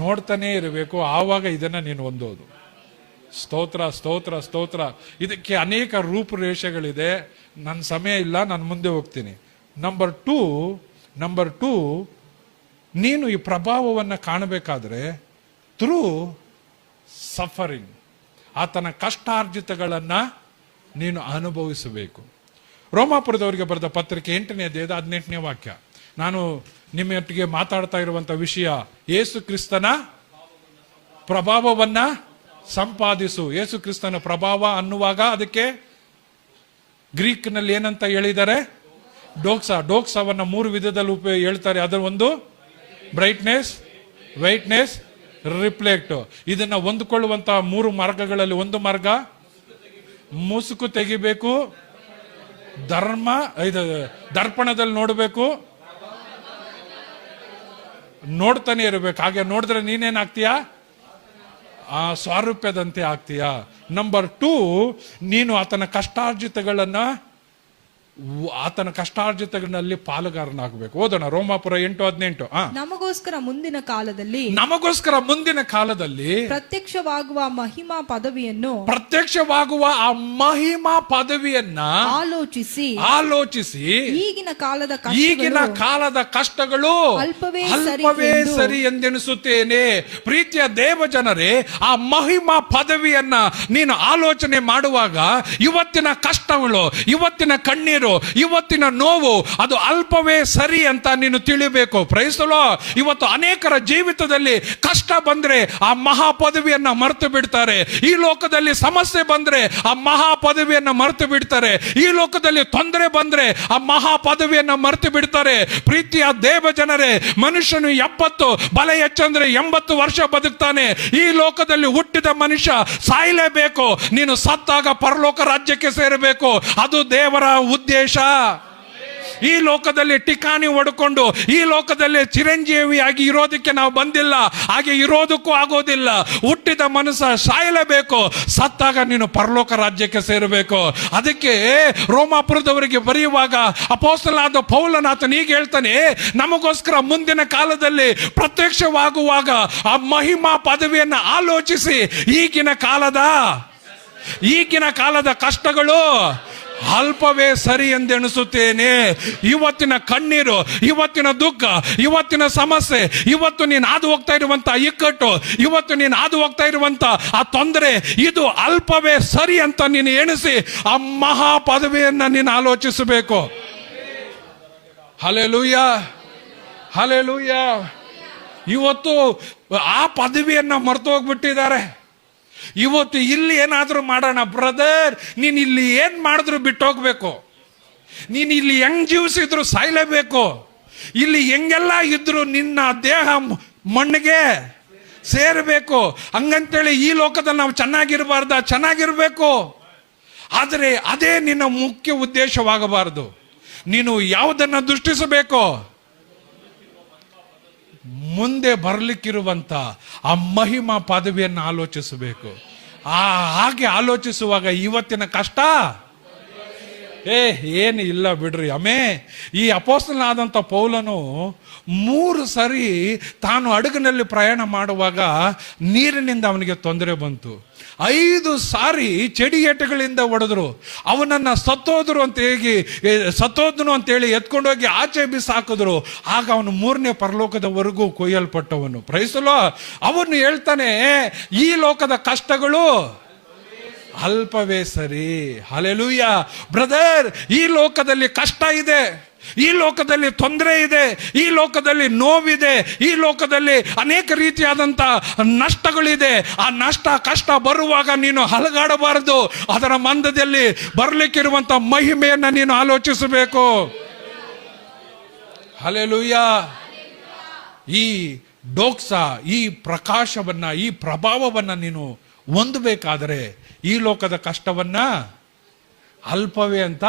ನೋಡ್ತಾನೆ ಇರಬೇಕು. ಆವಾಗ ಇದನ್ನ ನೀನು ಹೊಂದೋದು. ಸ್ತೋತ್ರ ಸ್ತೋತ್ರ ಸ್ತೋತ್ರ. ಇದಕ್ಕೆ ಅನೇಕ ರೂಪುರೇಷೆಗಳಿದೆ. ನನ್ನ ಸಮಯ ಇಲ್ಲ, ನಾನು ಮುಂದೆ ಹೋಗ್ತೀನಿ. ನಂಬರ್ 2, ನೀನು ಈ ಪ್ರಭಾವವನ್ನು ಕಾಣಬೇಕಾದ್ರೆ ಥ್ರೂ ಸಫರಿಂಗ್, ಆತನ ಕಷ್ಟಾರ್ಜಿತಗಳನ್ನ ನೀನು ಅನುಭವಿಸಬೇಕು. ರೋಮಾಪುರದವರಿಗೆ ಬರೆದ ಪತ್ರಿಕೆ 8ನೇ ಅಧ್ಯಾಯದ 18ನೇ ವಾಕ್ಯ. ನಾನು ನಿಮ್ಮೊಟ್ಟಿಗೆ ಮಾತಾಡ್ತಾ ಇರುವಂತ ವಿಷಯ ಯೇಸು ಕ್ರಿಸ್ತನ ಪ್ರಭಾವವನ್ನ ಸಂಪಾದಿಸು. ಯೇಸು ಕ್ರಿಸ್ತನ ಪ್ರಭಾವ ಅನ್ನುವಾಗ ಅದಕ್ಕೆ ಗ್ರೀಕ್ ನಲ್ಲಿ ಏನಂತ ಹೇಳಿದ್ದಾರೆ? ಡೋಕ್ಸಾವನ್ನ 3 ವಿಧದಲ್ಲಿ ಹೇಳ್ತಾರೆ. ಅದರ ಒಂದು ಬ್ರೈಟ್ನೆಸ್, ವೈಟ್ನೆಸ್, ರಿಫ್ಲೆಕ್ಟ್. ಇದನ್ನ ಹೊಂದಿಕೊಳ್ಳುವಂತ 3 ಮಾರ್ಗಗಳಲ್ಲಿ ಒಂದು ಮಾರ್ಗ ಮುಸುಕು ತೆಗಿಬೇಕು, ದರ್ಪಣದಲ್ಲಿ ನೋಡಬೇಕು, ನೋಡ್ತಾನೆ ಇರಬೇಕು. ಹಾಗೆ ನೋಡಿದ್ರೆ ನೀನೇನಾಗ್ತೀಯಾ? ಆ ಸ್ವಾರೂಪ್ಯದಂತೆ ಆಗ್ತೀಯಾ. ನಂಬರ್ 2, ನೀನು ಆತನ ಕಷ್ಟಾರ್ಜಿತಗಳಲ್ಲಿ ಪಾಲುಗಾರನಾಗಬೇಕು. ಓದೋಣ ರೋಮಾಪುರ 8:18. ನಮಗೋಸ್ಕರ ಮುಂದಿನ ಕಾಲದಲ್ಲಿ ಪ್ರತ್ಯಕ್ಷವಾಗುವ ಮಹಿಮಾ ಪದವಿಯನ್ನ ಆಲೋಚಿಸಿ ಈಗಿನ ಕಾಲದ ಕಷ್ಟಗಳು ಅಲ್ಪವೇ ಸರಿ ಎಂದೆನಿಸುತ್ತೇನೆ. ಪ್ರೀತಿಯ ದೇವ ಜನರೇ, ಆ ಮಹಿಮಾ ಪದವಿಯನ್ನ ನೀನು ಆಲೋಚನೆ ಮಾಡುವಾಗ ಇವತ್ತಿನ ಕಷ್ಟಗಳು, ಇವತ್ತಿನ ಕಣ್ಣೀರು, ಇವತ್ತಿನ ನೋವು ಅದು ಅಲ್ಪವೇ ಸರಿ ಅಂತ ನೀನು ತಿಳಿಬೇಕು. Praise the lord. ಇವತ್ತು ಅನೇಕರ ಜೀವಿತದಲ್ಲಿ ಕಷ್ಟ ಬಂದ್ರೆ ಆ ಮಹಾ ಪದವಿಯನ್ನ ಮರೆತು ಬಿಡ್ತಾರೆ. ಈ ಲೋಕದಲ್ಲಿ ಸಮಸ್ಯೆ ಬಂದ್ರೆ ಆ ಮಹಾ ಪದವಿಯನ್ನ ಮರೆತು ಬಿಡ್ತಾರೆ. ಈ ಲೋಕದಲ್ಲಿ ತೊಂದರೆ ಬಂದ್ರೆ ಆ ಮಹಾ ಪದವಿಯನ್ನ ಮರೆತು ಬಿಡ್ತಾರೆ. ಪ್ರೀತಿಯ ದೇವ ಜನರೇ, ಮನುಷ್ಯನು 70 ಬಲ ಹೆಚ್ಚಂದ್ರೆ 80 ವರ್ಷ ಬದುಕ್ತಾನೆ. ಈ ಲೋಕದಲ್ಲಿ ಹುಟ್ಟಿದ ಮನುಷ್ಯ ಸಾಯಲೇಬೇಕು. ನೀನು ಸತ್ತಾಗ ಪರಲೋಕ ರಾಜ್ಯಕ್ಕೆ ಸೇರಬೇಕು. ಅದು ದೇವರ ಉದ್ದೇಶ. ಈ ಲೋಕದಲ್ಲಿ ಟಿಕಾಣಿ ಹೊಡ್ಕೊಂಡು ಈ ಲೋಕದಲ್ಲಿ ಚಿರಂಜೀವಿಯಾಗಿ ಇರೋದಕ್ಕೆ ನಾವು ಬಂದಿಲ್ಲ, ಹಾಗೆ ಇರೋದಕ್ಕೂ ಆಗೋದಿಲ್ಲ. ಹುಟ್ಟಿದ ಮನುಷ್ಯ ಸಾಯಲೇಬೇಕು, ಸತ್ತಾಗ ನೀನು ಪರಲೋಕ ರಾಜ್ಯಕ್ಕೆ ಸೇರಬೇಕು. ಅದಕ್ಕೆ ರೋಮಾಪುರದವರಿಗೆ ಬರೆಯುವಾಗ ಅಪೊಸ್ತಲನಾದ ಪೌಲನಾಥನು ಹೀಗೆ ಹೇಳ್ತಾನೆ, ನಮಗೋಸ್ಕರ ಮುಂದಿನ ಕಾಲದಲ್ಲಿ ಪ್ರತ್ಯಕ್ಷವಾಗುವಾಗ ಆ ಮಹಿಮಾ ಪದವಿಯನ್ನು ಆಲೋಚಿಸಿ ಈಗಿನ ಕಾಲದ ಕಷ್ಟಗಳು ಅಲ್ಪವೇ ಸರಿ ಎಂದೆಣಿಸುತ್ತೇನೆ. ಇವತ್ತಿನ ಕಣ್ಣೀರು, ಇವತ್ತಿನ ದುಃಖ, ಇವತ್ತಿನ ಸಮಸ್ಯೆ, ಇವತ್ತು ನೀನು ಹಾದು ಹೋಗ್ತಾ ಇರುವಂತ ಇಕ್ಕಟ್ಟು, ಇವತ್ತು ನೀನು ಹಾದು ಹೋಗ್ತಾ ಇರುವಂತ ಆ ತೊಂದರೆ, ಇದು ಅಲ್ಪವೇ ಸರಿ ಅಂತ ನೀನು ಎಣಿಸಿ ಆ ಮಹಾ ಪದವಿಯನ್ನ ನೀನು ಆಲೋಚಿಸಬೇಕು. Hallelujah, hallelujah. ಇವತ್ತು ಆ ಪದವಿಯನ್ನ ಮರೆತು ಹೋಗ್ಬಿಟ್ಟಿದ್ದಾರೆ. ಇವತ್ತು ಇಲ್ಲಿ ಏನಾದ್ರೂ ಮಾಡೋಣ ಬ್ರದರ್, ನೀನ್ ಇಲ್ಲಿ ಏನ್ ಮಾಡಿದ್ರು ಬಿಟ್ಟು ಹೋಗ್ಬೇಕು, ನೀನ್ ಇಲ್ಲಿ ಹೆಂಗ್ ಜೀವಿಸಿದ್ರು ಸಾಯ್ಲೇಬೇಕು, ಇಲ್ಲಿ ಹೆಂಗೆಲ್ಲ ಇದ್ರು ನಿನ್ನ ದೇಹ ಮಣ್ಣಿಗೆ ಸೇರಬೇಕು. ಹಂಗಂತೇಳಿ ಈ ಲೋಕದಲ್ಲಿ ನಾವು ಚೆನ್ನಾಗಿರ್ಬೇಕು. ಆದರೆ ಅದೇ ನಿನ್ನ ಮುಖ್ಯ ಉದ್ದೇಶವಾಗಬಾರದು. ನೀನು ಯಾವುದನ್ನ ದೃಷ್ಟಿಸಬೇಕು? ಮುಂದೆ ಬರಲಿಕ್ಕಿರುವಂತ ಆ ಮಹಿಮಾ ಪದವಿಯನ್ನು ಆಲೋಚಿಸಬೇಕು. ಹಾಗೆ ಆಲೋಚಿಸುವಾಗ ಇವತ್ತಿನ ಕಷ್ಟ ಏನು ಇಲ್ಲ ಬಿಡ್ರಿ. ಈ ಅಪೊಸ್ತಲನಾದಂಥ ಪೌಲನು 3 ಸರಿ ತಾನು ಹಡಗಿನಲ್ಲಿ ಪ್ರಯಾಣ ಮಾಡುವಾಗ ನೀರಿನಿಂದ ಅವನಿಗೆ ತೊಂದರೆ ಬಂತು. 5 ಸಾರಿ ಚಡಿಯೇಟುಗಳಿಂದ ಹೊಡೆದ್ರು. ಅವನನ್ನ ಸತ್ತೋದನು ಅಂತೇಳಿ ಎತ್ಕೊಂಡೋಗಿ ಆಚೆ ಬಿಸಾಕಿದ್ರು. ಆಗ ಅವನು 3ನೇ ಪರಲೋಕದವರೆಗೂ ಕೊಯ್ಯಲ್ಪಟ್ಟವನು. ಪ್ರೈಸಲೋ. ಅವನು ಹೇಳ್ತಾನೆ, ಈ ಲೋಕದ ಕಷ್ಟಗಳು ಅಲ್ಪವೇ ಸರಿ. ಹಲ್ಲೆಲೂಯ. ಬ್ರದರ್, ಈ ಲೋಕದಲ್ಲಿ ಕಷ್ಟ ಇದೆ, ಈ ಲೋಕದಲ್ಲಿ ತೊಂದರೆ ಇದೆ, ಈ ಲೋಕದಲ್ಲಿ ನೋವಿದೆ, ಈ ಲೋಕದಲ್ಲಿ ಅನೇಕ ರೀತಿಯಾದಂಥ ನಷ್ಟಗಳಿದೆ. ಆ ಕಷ್ಟ ಬರುವಾಗ ನೀನು ಹಲಗಾಡಬಾರದು. ಅದರ ಮಂದದಲ್ಲಿ ಬರಲಿಕ್ಕಿರುವಂಥ ಮಹಿಮೆಯನ್ನು ನೀನು ಆಲೋಚಿಸಬೇಕು. ಹಲ್ಲೆಲೂಯ. ಈ ಡೋಕ್ಸ, ಈ ಪ್ರಕಾಶವನ್ನ, ಈ ಪ್ರಭಾವವನ್ನ ನೀನು ಹೊಂದಬೇಕಾದರೆ ಈ ಲೋಕದ ಕಷ್ಟವನ್ನ ಅಲ್ಪವೇ ಅಂತ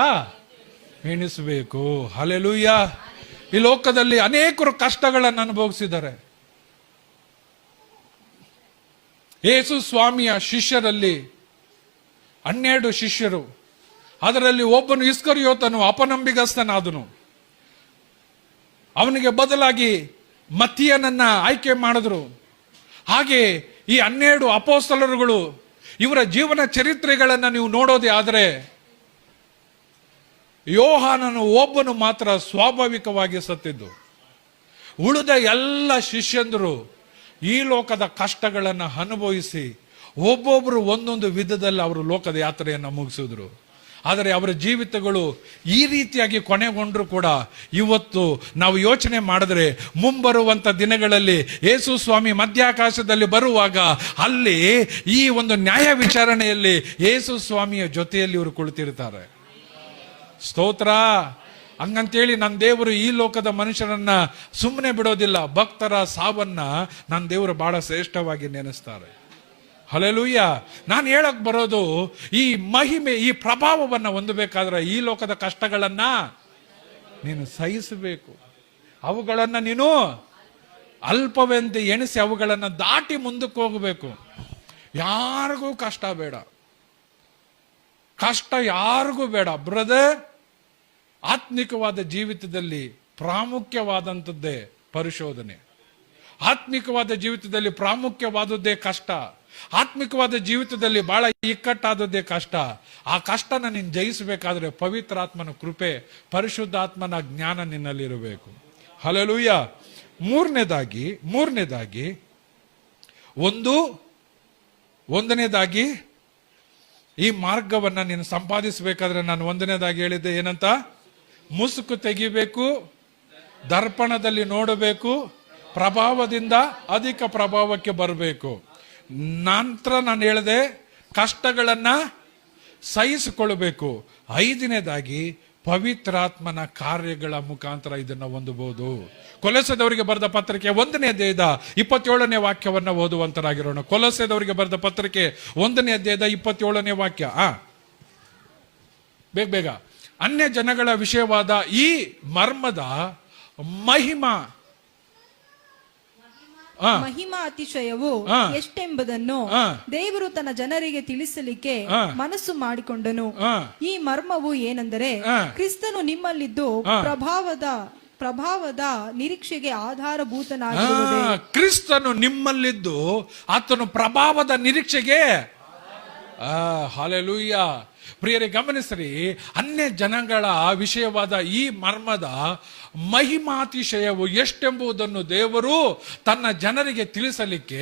ಎಣಿಸಬೇಕು. ಹಲ್ಲೆಲೂಯ. ಈ ಲೋಕದಲ್ಲಿ ಅನೇಕರು ಕಷ್ಟಗಳನ್ನು ಅನುಭವಿಸಿದ್ದಾರೆ. ಯೇಸು ಸ್ವಾಮಿಯ ಶಿಷ್ಯರಲ್ಲಿ 12 ಶಿಷ್ಯರು, ಅದರಲ್ಲಿ ಒಬ್ಬನು ಇಸ್ಕರಿಯೋತನು ಅಪನಂಬಿಗಸ್ತನಾದನು. ಅವನಿಗೆ ಬದಲಾಗಿ ಮತ್ತಿಯನನ್ನ ಆಯ್ಕೆ ಮಾಡಿದ್ರು. ಹಾಗೆ ಈ 12 ಅಪೊಸ್ತಲರುಗಳು, ಇವರ ಜೀವನ ಚರಿತ್ರೆಗಳನ್ನು ನೀವು ನೋಡೋದೇ ಆದರೆ ಯೋಹಾನನು ಒಬ್ಬನು ಮಾತ್ರ ಸ್ವಾಭಾವಿಕವಾಗಿ ಸತ್ತಿದ್ದು. ಉಳಿದ ಎಲ್ಲ ಶಿಷ್ಯಂದರು ಈ ಲೋಕದ ಕಷ್ಟಗಳನ್ನು ಅನುಭವಿಸಿ ಒಬ್ಬೊಬ್ಬರು ಒಂದೊಂದು ವಿಧದಲ್ಲಿ ಅವರು ಲೋಕದ ಯಾತ್ರೆಯನ್ನು ಮುಗಿಸಿದ್ರು. ಆದರೆ ಅವರ ಜೀವಿತಗಳು ಈ ರೀತಿಯಾಗಿ ಕೊನೆಗೊಂಡ್ರು ಕೂಡ ಇವತ್ತು ನಾವು ಯೋಚನೆ ಮಾಡಿದ್ರೆ ಮುಂಬರುವಂತ ದಿನಗಳಲ್ಲಿ ಯೇಸು ಸ್ವಾಮಿ ಮಧ್ಯಾಕಾಶದಲ್ಲಿ ಬರುವಾಗ ಅಲ್ಲಿ ಈ ಒಂದು ನ್ಯಾಯ ವಿಚಾರಣೆಯಲ್ಲಿ ಯೇಸು ಸ್ವಾಮಿಯ ಜೊತೆಯಲ್ಲಿ ಇವರು ಕುಳಿತಿರ್ತಾರೆ. ಸ್ತೋತ್ರ. ಹಂಗಂತೇಳಿ ನನ್ನ ದೇವರು ಈ ಲೋಕದ ಮನುಷ್ಯರನ್ನ ಸುಮ್ಮನೆ ಬಿಡೋದಿಲ್ಲ. ಭಕ್ತರ ಸಾವನ್ನ ನನ್ನ ದೇವರು ಬಹಳ ಶ್ರೇಷ್ಠವಾಗಿ ನೆನೆಸ್ತಾರೆ. ಹಲ್ಲೆಲೂಯ. ನಾನು ಹೇಳಕ್ ಬರೋದು, ಈ ಮಹಿಮೆ, ಈ ಪ್ರಭಾವವನ್ನು ಹೊಂದಬೇಕಾದ್ರೆ ಈ ಲೋಕದ ಕಷ್ಟಗಳನ್ನ ನೀನು ಸಹಿಸಬೇಕು. ಅವುಗಳನ್ನ ನೀನು ಅಲ್ಪವೆಂದು ಎಣಿಸಿ ಅವುಗಳನ್ನ ದಾಟಿ ಮುಂದಕ್ಕೆ ಹೋಗಬೇಕು. ಯಾರಿಗೂ ಕಷ್ಟ ಬೇಡ, ಕಷ್ಟ ಯಾರಿಗೂ ಬೇಡ ಬ್ರದರ್. ಆತ್ಮಿಕವಾದ ಜೀವಿತದಲ್ಲಿ ಪ್ರಾಮುಖ್ಯವಾದಂಥದ್ದೇ ಪರಿಶೋಧನೆ. ಆತ್ಮಿಕವಾದ ಜೀವಿತದಲ್ಲಿ ಪ್ರಾಮುಖ್ಯವಾದದ್ದೇ ಕಷ್ಟ. ಆತ್ಮಿಕವಾದ ಜೀವಿತದಲ್ಲಿ ಬಹಳ ಇಕ್ಕಟ್ಟಾದದ್ದೇ ಕಷ್ಟ. ಆ ಕಷ್ಟನ ನೀನು ಜಯಿಸಬೇಕಾದ್ರೆ ಪವಿತ್ರಾತ್ಮನ ಕೃಪೆ, ಪರಿಶುದ್ಧಾತ್ಮನ ಜ್ಞಾನ ನಿನ್ನಲ್ಲಿರಬೇಕು. ಹಲ್ಲೆಲೂಯ. ಒಂದನೇದಾಗಿ ಈ ಮಾರ್ಗವನ್ನ ನೀನು ಸಂಪಾದಿಸಬೇಕಾದ್ರೆ ನಾನು ಒಂದನೇದಾಗಿ ಹೇಳಿದ್ದೆ ಏನಂತ? ಮುಸುಕು ತೆಗಿಬೇಕು, ದರ್ಪಣದಲ್ಲಿ ನೋಡಬೇಕು, ಪ್ರಭಾವದಿಂದ ಅಧಿಕ ಪ್ರಭಾವಕ್ಕೆ ಬರಬೇಕು. ನಂತರ ನಾನು ಹೇಳಿದೆ ಕಷ್ಟಗಳನ್ನ ಸಹಿಸಿಕೊಳ್ಳಬೇಕು. 5ನೇದಾಗಿ ಪವಿತ್ರಾತ್ಮನ ಕಾರ್ಯಗಳ ಮುಖಾಂತರ ಇದನ್ನ ಹೊಂದಬಹುದು. ಕೊಲೊಸ್ಸೆದವರಿಗೆ ಬರೆದ ಪತ್ರಿಕೆ 1ನೇ ಅಧ್ಯಾಯದ 27ನೇ ವಾಕ್ಯವನ್ನ ಓದುವಂತರಾಗಿರೋಣ. ಕೊಲೊಸ್ಸೆದವರಿಗೆ ಬರೆದ ಪತ್ರಿಕೆ 1ನೇ ಅಧ್ಯಾಯದ 27ನೇ ವಾಕ್ಯ. ಬೇಗ ಅನ್ಯ ಜನಗಳ ವಿಷಯವಾದ ಈ ಮರ್ಮದ ಮಹಿಮಾ ಅತಿಶಯವು ಎಷ್ಟೆಂಬುದನ್ನು ದೇವರು ತನ್ನ ಜನರಿಗೆ ತಿಳಿಸಲಿಕ್ಕೆ ಮನಸ್ಸು ಮಾಡಿಕೊಂಡನು. ಈ ಮರ್ಮವು ಏನೆಂದರೆ, ಕ್ರಿಸ್ತನು ನಿಮ್ಮಲ್ಲಿದ್ದು ಪ್ರಭಾವದ ನಿರೀಕ್ಷೆಗೆ ಆಧಾರಭೂತನಾಗಿರುವುದೇ. ಕ್ರಿಸ್ತನು ನಿಮ್ಮಲ್ಲಿದ್ದು ಆತನು ಪ್ರಭಾವದ ನಿರೀಕ್ಷೆಗೆ ಹಲ್ಲೆಲೂಯ. ಪ್ರಿಯರೇ ಗಮನಿಸ್ರಿ, ಅನ್ಯ ಜನಗಳ ವಿಷಯವಾದ ಈ ಮರ್ಮದ ಮಹಿಮಾತಿಶಯವು ಎಷ್ಟೆಂಬುದನ್ನು ದೇವರು ತನ್ನ ಜನರಿಗೆ ತಿಳಿಸಲಿಕ್ಕೆ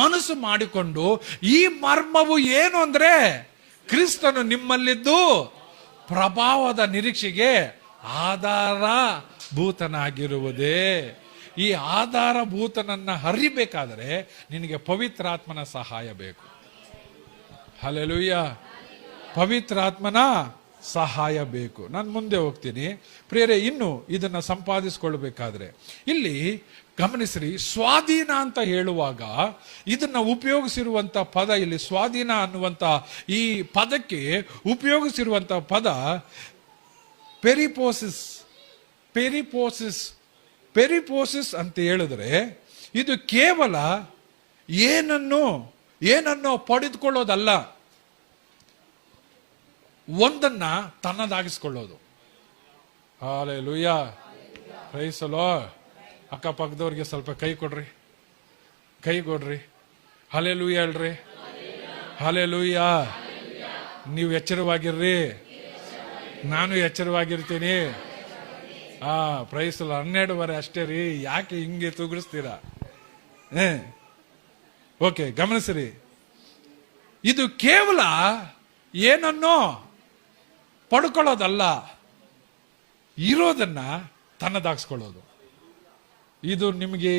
ಮನಸ್ಸು ಮಾಡಿಕೊಂಡು, ಈ ಮರ್ಮವು ಏನು ಅಂದ್ರೆ ಕ್ರಿಸ್ತನು ನಿಮ್ಮಲ್ಲಿದ್ದು ಪ್ರಭಾವದ ನಿರೀಕ್ಷೆಗೆ ಆಧಾರಭೂತನಾಗಿರುವುದೇ. ಈ ಆಧಾರಭೂತನನ್ನ ಹರಿಬೇಕಾದರೆ ನಿನಗೆ ಪವಿತ್ರಾತ್ಮನ ಸಹಾಯ ಬೇಕು. ಹಲ್ಲೆಲೂಯ. ಪವಿತ್ರಾತ್ಮನ ಸಹಾಯ ಬೇಕು. ನಾನು ಮುಂದೆ ಹೋಗ್ತೀನಿ ಪ್ರಿಯರೇ. ಇನ್ನು ಇದನ್ನ ಸಂಪಾದಿಸಿಕೊಳ್ಬೇಕಾದ್ರೆ ಇಲ್ಲಿ ಗಮನಿಸ್ರಿ, ಸ್ವಾಧೀನ ಅಂತ ಹೇಳುವಾಗ ಇದನ್ನ ಉಪಯೋಗಿಸಿರುವಂತ ಪದ, ಇಲ್ಲಿ ಸ್ವಾಧೀನ ಅನ್ನುವಂತ ಈ ಪದಕ್ಕೆ ಉಪಯೋಗಿಸಿರುವಂತ ಪದ ಪೆರಿಪೋಸಿಸ್. ಪೆರಿಪೋಸಿಸ್ ಅಂತ ಹೇಳಿದ್ರೆ ಇದು ಕೇವಲ ಏನನ್ನೋ ಪಡೆದುಕೊಳ್ಳೋದಲ್ಲ, ಒಂದನ್ನ ತನ್ನದಾಗಿಸ್ಕೊಳ್ಳೋದು. ಹಲ್ಲೆಲೂಯ. Praise the lord. ಅಕ್ಕಪಕ್ಕದವ್ರಿಗೆ ಸ್ವಲ್ಪ ಕೈ ಕೊಡ್ರಿ. ಹಲ್ಲೆಲೂಯ ಹೇಳ್ರಿ. ಹಲ್ಲೆಲೂಯ. ನೀವು ಎಚ್ಚರವಾಗಿರ್ರಿ, ನಾನು ಎಚ್ಚರವಾಗಿರ್ತೀನಿ. Price the lord. 12:30 ಅಷ್ಟೇ ರೀ, ಯಾಕೆ ಹಿಂಗೆ ತುಗುಡಿಸ್ತೀರಾ? ಓಕೆ, ಗಮನಿಸ್ರಿ. ಇದು ಕೇವಲ ಏನನ್ನೋ ಪಡ್ಕೊಳ್ಳೋದಲ್ಲ, ಇರೋದನ್ನ ತನ್ನದಾಗಿಸ್ಕೊಳ್ಳೋದು. ಇದು ನಿಮಗೆ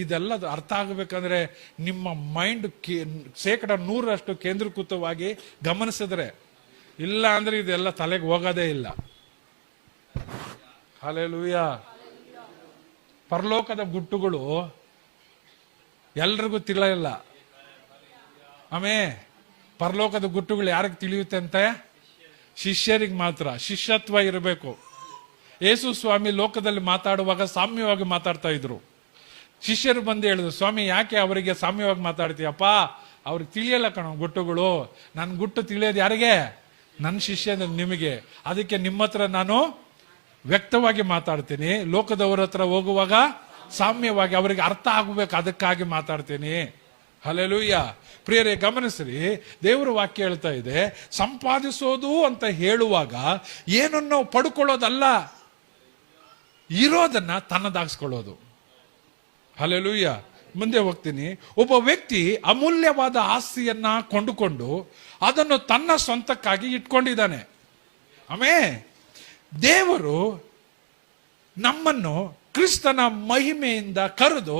ಇದೆಲ್ಲ ಅರ್ಥ ಆಗಬೇಕಂದ್ರೆ ನಿಮ್ಮ ಮೈಂಡ್ 100% ಕೇಂದ್ರೀಕೃತವಾಗಿ ಗಮನಿಸಿದ್ರೆ, ಇಲ್ಲ ಅಂದ್ರೆ ಇದೆಲ್ಲ ತಲೆಗೆ ಹೋಗೋದೇ ಇಲ್ಲ. ಹಲ್ಲೆಲೂಯ. ಪರಲೋಕದ ಗುಟ್ಟುಗಳು ಎಲ್ರಿಗೂ ತಿಳಿಯಲ್ಲ. ಪರಲೋಕದ ಗುಟ್ಟುಗಳು ಯಾರಿಗೆ ತಿಳಿಯುತ್ತೆ ಅಂತೆ? ಶಿಷ್ಯರಿಗೆ ಮಾತ್ರ. ಶಿಷ್ಯತ್ವ ಇರಬೇಕು. ಯೇಸು ಸ್ವಾಮಿ ಲೋಕದಲ್ಲಿ ಮಾತಾಡುವಾಗ ಸಾಮ್ಯವಾಗಿ ಮಾತಾಡ್ತಾ ಇದ್ರು. ಶಿಷ್ಯರು ಬಂದು ಹೇಳಿದ್ರು, ಸ್ವಾಮಿ ಯಾಕೆ ಅವರಿಗೆ ಸಾಮ್ಯವಾಗಿ ಮಾತಾಡ್ತೀಯಪ್ಪ? ಅವ್ರಿಗೆ ತಿಳಿಯಲ್ಲ ಕಣ ಗುಟ್ಟುಗಳು. ನನ್ನ ಗುಟ್ಟು ತಿಳಿಯೋದು ಯಾರಿಗೆ? ನನ್ನ ಶಿಷ್ಯ ನಿಮಗೆ. ಅದಕ್ಕೆ ನಿಮ್ಮ ಹತ್ರ ನಾನು ವ್ಯಕ್ತವಾಗಿ ಮಾತಾಡ್ತೀನಿ, ಲೋಕದವರ ಹತ್ರ ಹೋಗುವಾಗ ಸಾಮ್ಯವಾಗಿ ಅವರಿಗೆ ಅರ್ಥ ಆಗಬೇಕು, ಅದಕ್ಕಾಗಿ ಮಾತಾಡ್ತೀನಿ. ಹಲ್ಲೆಲೂಯ. ಪ್ರಿಯರೇ ಗಮನಿಸ್ರಿ, ದೇವರ ವಾಕ್ಯ ಹೇಳ್ತಾ ಇದೆ, ಸಂಪಾದಿಸೋದು ಅಂತ ಹೇಳುವಾಗ ಏನನ್ನೋ ಪಡ್ಕೊಳ್ಳೋದಲ್ಲ, ಇರೋದನ್ನ ತನ್ನದಾಗಿಸ್ಕೊಳ್ಳೋದು. ಹಲ್ಲೆಲೂಯ. ಮುಂದೆ ಹೋಗ್ತೀನಿ. ಒಬ್ಬ ವ್ಯಕ್ತಿ ಅಮೂಲ್ಯವಾದ ಆಸ್ತಿಯನ್ನ ಕೊಂಡುಕೊಂಡು ಅದನ್ನು ತನ್ನ ಸ್ವಂತಕ್ಕಾಗಿ ಇಟ್ಕೊಂಡಿದ್ದಾನೆ. ದೇವರು ನಮ್ಮನ್ನು ಕ್ರಿಸ್ತನ ಮಹಿಮೆಯಿಂದ ಕರೆದು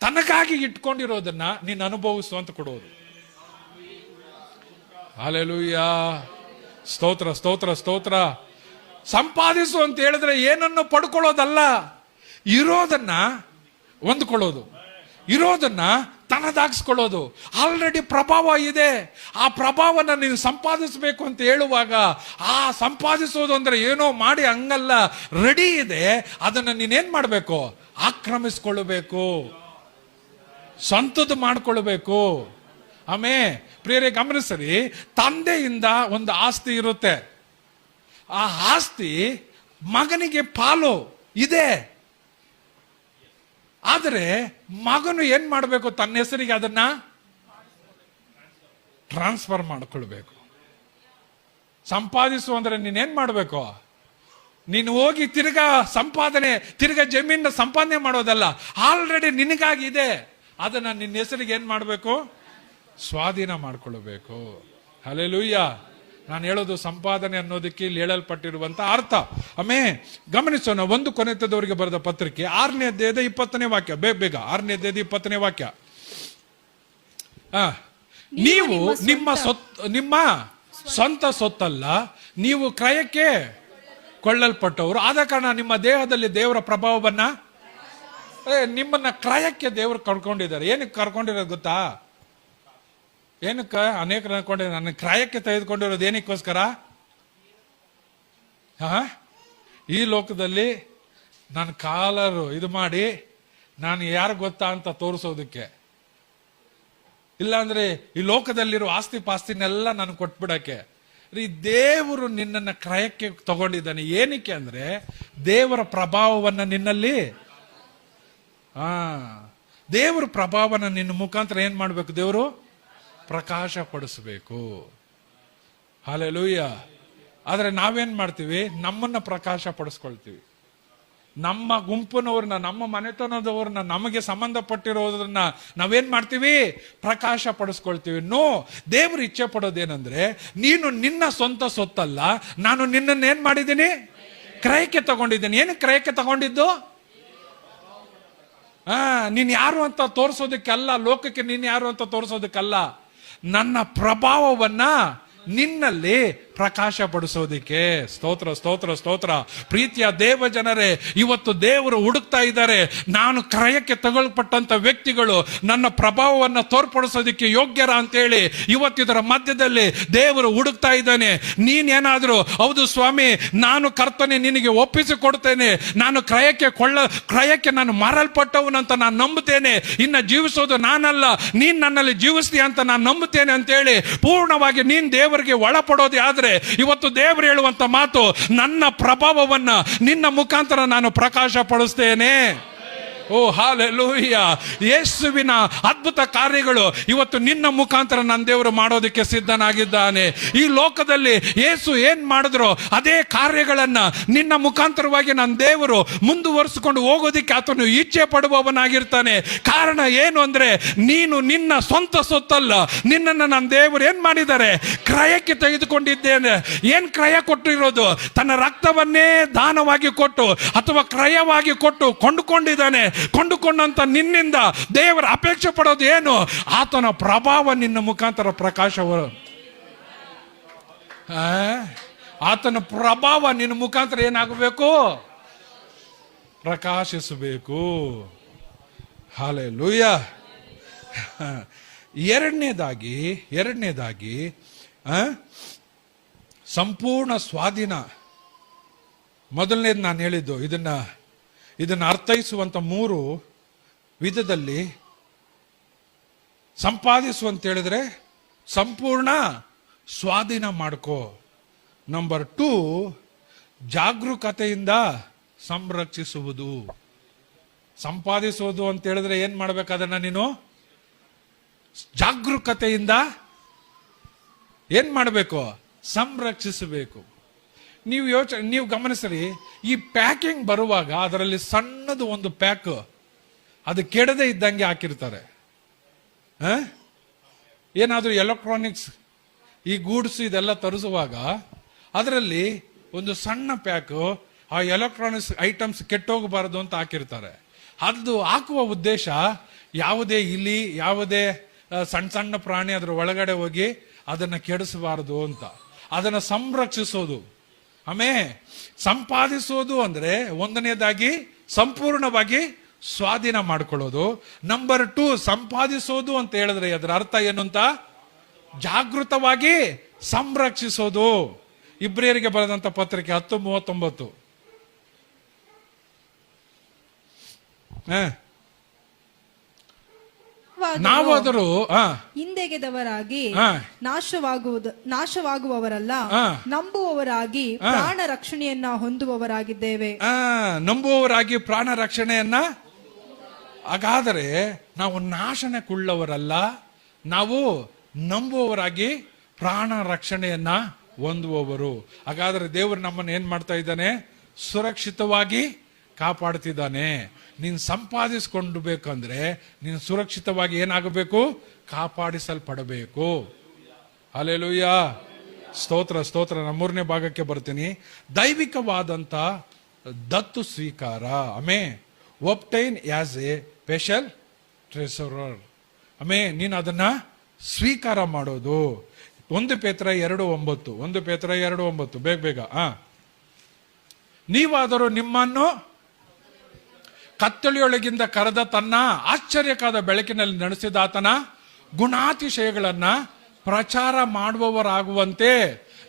ತನಗಾಗಿ ಇಟ್ಕೊಂಡಿರೋದನ್ನ ನೀನು ಅನುಭವಿಸು ಅಂತ ಕೊಡೋದು. ಹಲ್ಲೆಲೂಯ. ಸ್ತೋತ್ರ ಸ್ತೋತ್ರ ಸ್ತೋತ್ರ. ಸಂಪಾದಿಸು ಅಂತ ಹೇಳಿದ್ರೆ ಏನನ್ನು ಪಡ್ಕೊಳ್ಳೋದಲ್ಲ, ಇರೋದನ್ನ ಹೊಂದ್ಕೊಳ್ಳೋದು, ಇರೋದನ್ನ ತನ್ನದಾಗಿಸ್ಕೊಳ್ಳೋದು. ಆಲ್ರೆಡಿ ಪ್ರಭಾವ ಇದೆ, ಆ ಪ್ರಭಾವನ ನೀನು ಸಂಪಾದಿಸಬೇಕು ಅಂತ ಹೇಳುವಾಗ, ಆ ಸಂಪಾದಿಸೋದು ಅಂದ್ರೆ ಏನೋ ಮಾಡಿ ಹಂಗಲ್ಲ, ರೆಡಿ ಇದೆ. ಅದನ್ನ ನೀನೇನ್ ಮಾಡಬೇಕು? ಆಕ್ರಮಿಸ್ಕೊಳ್ಬೇಕು, ಸ್ವಂತದ್ದು ಮಾಡ್ಕೊಳ್ಬೇಕು. ಪ್ರಿಯರೇ ಗಮನಿಸರಿ, ತಂದೆಯಿಂದ ಒಂದು ಆಸ್ತಿ ಇರುತ್ತೆ. ಆ ಆಸ್ತಿ ಮಗನಿಗೆ ಪಾಲು ಇದೆ. ಆದರೆ ಮಗನು ಏನ್ ಮಾಡಬೇಕು? ತನ್ನ ಹೆಸರಿಗೆ ಅದನ್ನ ಟ್ರಾನ್ಸ್ಫರ್ ಮಾಡ್ಕೊಳ್ಬೇಕು. ಸಂಪಾದಿಸು ಅಂದ್ರೆ ನೀನೇನ್ ಮಾಡಬೇಕು? ನೀನು ಹೋಗಿ ತಿರ್ಗಾ ಜಮೀನ ಸಂಪಾದನೆ ಮಾಡೋದಲ್ಲ, ಆಲ್ರೆಡಿ ನಿನಗಾಗಿದೆ. ಅದನ್ನ ನಿನ್ನ ಹೆಸರಿಗೆ ಏನ್ ಮಾಡಬೇಕು? ಸ್ವಾಧೀನ ಮಾಡ್ಕೊಳ್ಬೇಕು. ಹಲ್ಲೆಲೂಯ. ನಾನು ಹೇಳೋದು ಸಂಪಾದನೆ ಅನ್ನೋದಕ್ಕೆ ಇಲ್ಲಿ ಹೇಳಲ್ಪಟ್ಟಿರುವಂತ ಅರ್ಥ. ಗಮನಿಸೋಣ. 1 ಕೊರಿಂಥದವರಿಗೆ ಬರೆದ ಪತ್ರಿಕೆ 6ನೇ ಅಧ್ಯಾಯದ 20ನೇ ವಾಕ್ಯ. ಬೇಗ 6ನೇ ಅಧ್ಯಾಯದ 20ನೇ ವಾಕ್ಯ. ನೀವು ನಿಮ್ಮ ಸ್ವಂತ ಸೊತ್ತಲ್ಲ, ನೀವು ಕ್ರಯಕ್ಕೆ ಕೊಳ್ಳಲ್ಪಟ್ಟವರು. ಆದ ಕಾರಣ ನಿಮ್ಮ ದೇಹದಲ್ಲಿ ದೇವರ ಪ್ರಭಾವವನ್ನ, ನಿಮ್ಮನ್ನ ಕ್ರಯಕ್ಕೆ ದೇವರು ಕರ್ಕೊಂಡಿದ್ದಾರೆ. ಏನಕ್ಕೆ ಕರ್ಕೊಂಡಿರೋದು ಗೊತ್ತಾ? ಏನಕ್ಕೆ ಅನೇಕರು ಅನ್ಕೊಂಡಿದ್ದಾರೆ? ನನ್ನ ಕ್ರಯಕ್ಕೆ ತೆಗೆದುಕೊಂಡಿರೋದು ಏನಕ್ಕೋಸ್ಕರ? ಈ ಲೋಕದಲ್ಲಿ ನಾನು ಕಾಲರು ಇದು ಮಾಡಿ ನಾನು ಯಾರು ಗೊತ್ತಾ ಅಂತ ತೋರಿಸೋದಕ್ಕೆ, ಇಲ್ಲಾಂದ್ರೆ ಈ ಲೋಕದಲ್ಲಿರೋ ಆಸ್ತಿ ಪಾಸ್ತಿನೆಲ್ಲ ನಾನು ಕೊಟ್ಬಿಡಕ್ಕೆ. ದೇವರು ನಿನ್ನನ್ನು ಕ್ರಯಕ್ಕೆ ತಗೊಂಡಿದ್ದಾನೆ. ಏನಕ್ಕೆ ಅಂದ್ರೆ ದೇವರ ಪ್ರಭಾವವನ್ನ ನಿನ್ನಲ್ಲಿ, ದೇವರ ಪ್ರಭಾವನ ನಿನ್ನ ಮುಖಾಂತರ ಏನ್ ಮಾಡ್ಬೇಕು? ದೇವರು ಪ್ರಕಾಶ ಪಡಿಸ್ಬೇಕು. ಹಲ್ಲೆಲೂಯಾ. ಆದ್ರೆ ನಾವೇನ್ ಮಾಡ್ತೀವಿ? ನಮ್ಮನ್ನ ಪ್ರಕಾಶ ಪಡಿಸ್ಕೊಳ್ತೀವಿ. ನಮ್ಮ ಗುಂಪಿನವ್ರನ್ನ, ನಮ್ಮ ಮನೆತನದವ್ರನ್ನ, ನಮಗೆ ಸಂಬಂಧಪಟ್ಟಿರೋದನ್ನ ನಾವೇನ್ ಮಾಡ್ತೀವಿ? ಪ್ರಕಾಶ ಪಡಿಸ್ಕೊಳ್ತೀವಿ. ನೋ, ದೇವ್ರು ಇಚ್ಛೆ ಪಡೋದೇನಂದ್ರೆ ನೀನು ನಿನ್ನ ಸ್ವಂತ ಸೊತ್ತಲ್ಲ, ನಾನು ನಿನ್ನನ್ನು ಏನ್ ಮಾಡಿದ್ದೀನಿ? ಕ್ರಯಕ್ಕೆ ತಗೊಂಡಿದ್ದೀನಿ. ಏನು ಕ್ರಯಕ್ಕೆ ತಗೊಂಡಿದ್ದು? ನೀನ್ ಯಾರು ಅಂತ ತೋರಿಸೋದಕ್ಕಲ್ಲ, ಲೋಕಕ್ಕೆ ನೀನ್ ಯಾರು ಅಂತ ತೋರಿಸೋದಕ್ಕಲ್ಲ, ನನ್ನ ಪ್ರಭಾವವನ್ನ ನಿನ್ನಲ್ಲಿ ಪ್ರಕಾಶ ಪಡಿಸೋದಿಕ್ಕೆ. ಸ್ತೋತ್ರ ಸ್ತೋತ್ರ ಸ್ತೋತ್ರ. ಪ್ರೀತಿಯ ದೇವ ಜನರೇ, ಇವತ್ತು ದೇವರು ಹುಡುಕ್ತಾ ಇದ್ದಾರೆ. ನಾನು ಕ್ರಯಕ್ಕೆ ತಗೊಳ್ಪಟ್ಟಂತ ವ್ಯಕ್ತಿಗಳು ನನ್ನ ಪ್ರಭಾವವನ್ನು ತೋರ್ಪಡಿಸೋದಿಕ್ಕೆ ಯೋಗ್ಯರ ಅಂತೇಳಿ ಇವತ್ತಿದರ ಮಧ್ಯದಲ್ಲಿ ದೇವರು ಹುಡುಕ್ತಾ ಇದ್ದಾನೆ. ನೀನೇನಾದ್ರೂ ಹೌದು ಸ್ವಾಮಿ, ನಾನು ಕರ್ತನೆ ನಿನಗೆ ಒಪ್ಪಿಸಿಕೊಡ್ತೇನೆ, ನಾನು ಕ್ರಯಕ್ಕೆ ನಾನು ಮಾರಲ್ಪಟ್ಟವನಂತ ನಾನು ನಂಬುತ್ತೇನೆ, ಇನ್ನು ಜೀವಿಸೋದು ನಾನಲ್ಲ ನೀನ್ ನನ್ನಲ್ಲಿ ಜೀವಿಸ್ತೀಯ ಅಂತ ನಾನು ನಂಬುತ್ತೇನೆ ಅಂತೇಳಿ ಪೂರ್ಣವಾಗಿ ನೀನ್ ದೇವರಿಗೆ ಒಳಪಡೋದೇ ಆದ್ರೆ ಇವತ್ತು ದೇವರು ಹೇಳುವಂತ ಮಾತು, ನನ್ನ ಪ್ರಭಾವವನ್ನ ನಿನ್ನ ಮುಖಾಂತರ ನಾನು ಪ್ರಕಾಶ ಪಡಿಸ್ತೇನೆ. ಓ ಹಲ್ಲೆಲೂಯ. ಯೇಸುವಿನ ಅದ್ಭುತ ಕಾರ್ಯಗಳು ಇವತ್ತು ನಿನ್ನ ಮುಖಾಂತರ ನನ್ನ ದೇವರು ಮಾಡೋದಕ್ಕೆ ಸಿದ್ಧನಾಗಿದ್ದಾನೆ. ಈ ಲೋಕದಲ್ಲಿ ಯೇಸು ಏನ್ ಮಾಡಿದ್ರು ಅದೇ ಕಾರ್ಯಗಳನ್ನ ನಿನ್ನ ಮುಖಾಂತರವಾಗಿ ನನ್ನ ದೇವರು ಮುಂದುವರಿಸಿಕೊಂಡು ಹೋಗೋದಿಕ್ಕೆ ಆತನು ಇಚ್ಛೆ ಪಡುವವನಾಗಿರ್ತಾನೆ. ಕಾರಣ ಏನು ಅಂದ್ರೆ ನೀನು ನಿನ್ನ ಸ್ವಂತ ಸೊತ್ತಲ್ಲ, ನಿನ್ನನ್ನು ನನ್ನ ದೇವರು ಏನ್ ಮಾಡಿದ್ದಾರೆ? ಕ್ರಯಕ್ಕೆ ತೆಗೆದುಕೊಂಡಿದ್ದೇನೆ. ಏನ್ ಕ್ರಯ ಕೊಟ್ಟಿರೋದು? ತನ್ನ ರಕ್ತವನ್ನೇ ದಾನವಾಗಿ ಕೊಟ್ಟು ಅಥವಾ ಕ್ರಯವಾಗಿ ಕೊಟ್ಟು ಕೊಂಡುಕೊಂಡಿದ್ದಾನೆ. ಕೊಂಡುಕೊಂಡಂತ ನಿನ್ನಿಂದ ದೇವರ ಅಪೇಕ್ಷೆ ಪಡೋದು ಏನು? ಆತನ ಪ್ರಭಾವ ನಿನ್ನ ಮುಖಾಂತರ ಆತನ ಪ್ರಭಾವ ನಿನ್ನ ಮುಖಾಂತರ ಏನಾಗಬೇಕು? ಪ್ರಕಾಶಿಸಬೇಕು. ಹಲ್ಲೆಲೂಯಾ. ಎರಡನೇದಾಗಿ ಸಂಪೂರ್ಣ ಸ್ವಾಧೀನ. ಮೊದಲನೇದು ನಾನು ಹೇಳಿದ್ದು, ಇದನ್ನ ಅರ್ಥೈಸುವಂತ 3 ವಿಧದಲ್ಲಿ ಸಂಪಾದಿಸುವಂತ ಹೇಳಿದ್ರೆ ಸಂಪೂರ್ಣ ಸ್ವಾಧೀನ ಮಾಡ್ಕೋ. ನಂಬರ್ 2, ಜಾಗರೂಕತೆಯಿಂದ ಸಂರಕ್ಷಿಸುವುದು. ಸಂಪಾದಿಸುವುದು ಅಂತ ಹೇಳಿದ್ರೆ ಏನ್ ಮಾಡ್ಬೇಕು? ಅದನ್ನ ನೀನು ಜಾಗರೂಕತೆಯಿಂದ ಏನ್ ಮಾಡಬೇಕು? ಸಂರಕ್ಷಿಸಬೇಕು. ನೀವು ಗಮನಿಸ್ರಿ, ಈ ಪ್ಯಾಕಿಂಗ್ ಬರುವಾಗ ಅದರಲ್ಲಿ ಸಣ್ಣದು ಒಂದು ಪ್ಯಾಕ್, ಅದು ಕೆಡದೆ ಇದ್ದಂಗೆ ಹಾಕಿರ್ತಾರೆ. ಏನಾದ್ರೂ ಎಲೆಕ್ಟ್ರಾನಿಕ್ಸ್ ಈ ಗೂಡ್ಸ್ ಇದೆಲ್ಲ ತರಿಸುವಾಗ ಅದರಲ್ಲಿ ಒಂದು ಸಣ್ಣ ಪ್ಯಾಕ್, ಆ ಎಲೆಕ್ಟ್ರಾನಿಕ್ಸ್ ಐಟಮ್ಸ್ ಕೆಟ್ಟೋಗಬಾರದು ಅಂತ ಹಾಕಿರ್ತಾರೆ. ಅದು ಹಾಕುವ ಉದ್ದೇಶ ಯಾವುದೇ ಇಲಿ, ಯಾವುದೇ ಸಣ್ಣ ಸಣ್ಣ ಪ್ರಾಣಿ ಅದ್ರ ಒಳಗಡೆ ಹೋಗಿ ಅದನ್ನ ಕೆಡಿಸಬಾರದು ಅಂತ, ಅದನ್ನ ಸಂರಕ್ಷಿಸೋದು. ಸಂಪಾದಿಸೋದು ಅಂದ್ರೆ ಒಂದನೇದಾಗಿ ಸಂಪೂರ್ಣವಾಗಿ ಸ್ವಾಧೀನ ಮಾಡ್ಕೊಳ್ಳೋದು. ನಂಬರ್ 2, ಸಂಪಾದಿಸೋದು ಅಂತ ಹೇಳಿದ್ರೆ ಅದರ ಅರ್ಥ ಏನು ಅಂತ? ಜಾಗೃತವಾಗಿ ಸಂರಕ್ಷಿಸೋದು. ಇಬ್ರಿಯರಿಗೆ ಬರೆದಂತ ಪತ್ರಿಕೆ 10:39. ನಾವಾದರೂ ಹಿಂದೆಗೆದವರಾಗಿ ನಾಶವಾಗುವವರಲ್ಲ, ನಂಬುವವರಾಗಿ ಪ್ರಾಣ ರಕ್ಷಣೆಯನ್ನ ಹೊಂದುವವರಾಗಿದ್ದೇವೆ. ನಂಬುವವರಾಗಿ ಪ್ರಾಣ ರಕ್ಷಣೆಯನ್ನ. ಹಾಗಾದರೆ ನಾವು ನಾಶನಕ್ಕುಳ್ಳವರಲ್ಲ, ನಾವು ನಂಬುವವರಾಗಿ ಪ್ರಾಣ ರಕ್ಷಣೆಯನ್ನ ಹೊಂದುವವರು. ಹಾಗಾದ್ರೆ ದೇವರು ನಮ್ಮನ್ನು ಏನ್ ಮಾಡ್ತಾ ಇದ್ದಾನೆ? ಸುರಕ್ಷಿತವಾಗಿ ಕಾಪಾಡ್ತಿದ್ದಾನೆ. ನೀನು ಸಂಪಾದಿಸಿಕೊಂಡು ಬೇಕಂದ್ರೆ ನೀನು ಸುರಕ್ಷಿತವಾಗಿ ಏನಾಗಬೇಕು? ಕಾಪಾಡಿಸಲ್ಪಡಬೇಕು. ಹಲ್ಲೆಲೂಯಾ. ಸ್ತೋತ್ರ ಸ್ತೋತ್ರ. ನಾನು 3ನೇ ಭಾಗಕ್ಕೆ ಬರ್ತೀನಿ. ದೈವಿಕವಾದಂತ ದತ್ತು ಸ್ವೀಕಾರ. Obtain as A special treasurer. ನೀನು ಅದನ್ನ ಸ್ವೀಕಾರ ಮಾಡೋದು. 1 ಪೇತ್ರ 2:9. 1 ಪೇತ್ರ 2:9. ಬೇಗ ನೀವಾದರೂ ನಿಮ್ಮನ್ನು ಕತ್ತಲೆಯೊಳಗಿಂದ ಕರೆದ ತನ್ನ ಆಶ್ಚರ್ಯಕಾದ ಬೆಳಕಿನಲ್ಲಿ ನಡೆಸಿದ ಆತನ ಗುಣಾತಿಶಯಗಳನ್ನ ಪ್ರಚಾರ ಮಾಡುವವರಾಗುವಂತೆ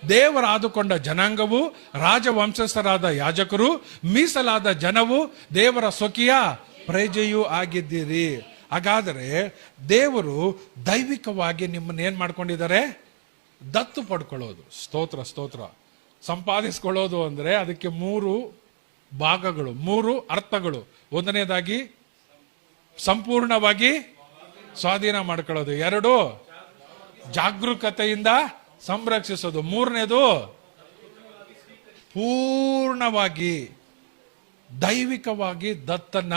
ದೇವರ ಆದುಕೊಂಡ ಜನಾಂಗವು, ರಾಜವಂಶಸ್ಥರಾದ ಯಾಜಕರು, ಮೀಸಲಾದ ಜನವು, ದೇವರ ಸ್ವಕೀಯ ಪ್ರಜೆಯೂ ಆಗಿದ್ದೀರಿ. ಹಾಗಾದರೆ ದೇವರು ದೈವಿಕವಾಗಿ ನಿಮ್ಮನ್ನ ಏನ್ ಮಾಡ್ಕೊಂಡಿದ್ದಾರೆ? ದತ್ತು ಪಡ್ಕೊಳ್ಳೋದು. ಸ್ತೋತ್ರ ಸ್ತೋತ್ರ. ಸಂಪಾದಿಸ್ಕೊಳ್ಳೋದು ಅಂದ್ರೆ ಅದಕ್ಕೆ 3 ಭಾಗಗಳು, 3 ಅರ್ಥಗಳು. ಒಂದನೇದಾಗಿ ಸಂಪೂರ್ಣವಾಗಿ ಸ್ವಾಧೀನ ಮಾಡ್ಕೊಳ್ಳೋದು, 2 ಜಾಗರೂಕತೆಯಿಂದ ಸಂರಕ್ಷಿಸೋದು, 3ನೇದು ಪೂರ್ಣವಾಗಿ ದೈವಿಕವಾಗಿ ದತ್ತನ್ನ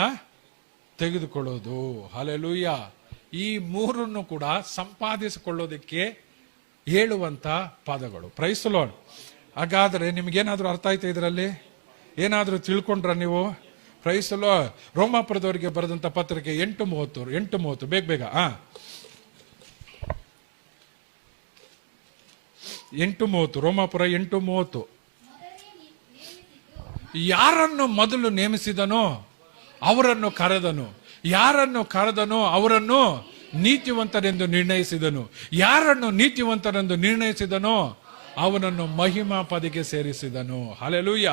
ತೆಗೆದುಕೊಳ್ಳೋದು. ಹಲ್ಲೆಲೂಯ. ಈ 3 ಕೂಡ ಸಂಪಾದಿಸಿಕೊಳ್ಳೋದಕ್ಕೆ ಹೇಳುವಂತ ಪದಗಳು. Praise the lord. ಹಾಗಾದ್ರೆ ನಿಮ್ಗೇನಾದ್ರೂ ಅರ್ಥ ಆಯ್ತಾ? ಇದರಲ್ಲಿ ಏನಾದ್ರೂ ತಿಳ್ಕೊಂಡ್ರ ನೀವು? Praise the lord. ರೋಮಾಪುರದವರಿಗೆ ಬರೆದಂತ ಪತ್ರಿಕೆ 8:30 ಬೇಗ 8:30 ರೋಮಾಪುರ 8:30. ಯಾರನ್ನು ಮೊದಲು ನೇಮಿಸಿದನೋ ಅವರನ್ನು ಕರೆದನು, ಯಾರನ್ನು ಕರೆದನೋ ಅವರನ್ನು ನೀತಿವಂತರೆಂದು ನಿರ್ಣಯಿಸಿದನು, ಯಾರನ್ನು ನೀತಿವಂತರೆಂದು ನಿರ್ಣಯಿಸಿದನೋ ಅವನನ್ನು ಮಹಿಮಾ ಪದವಿಗೆ ಸೇರಿಸಿದನು. ಹಲ್ಲೆಲೂಯ.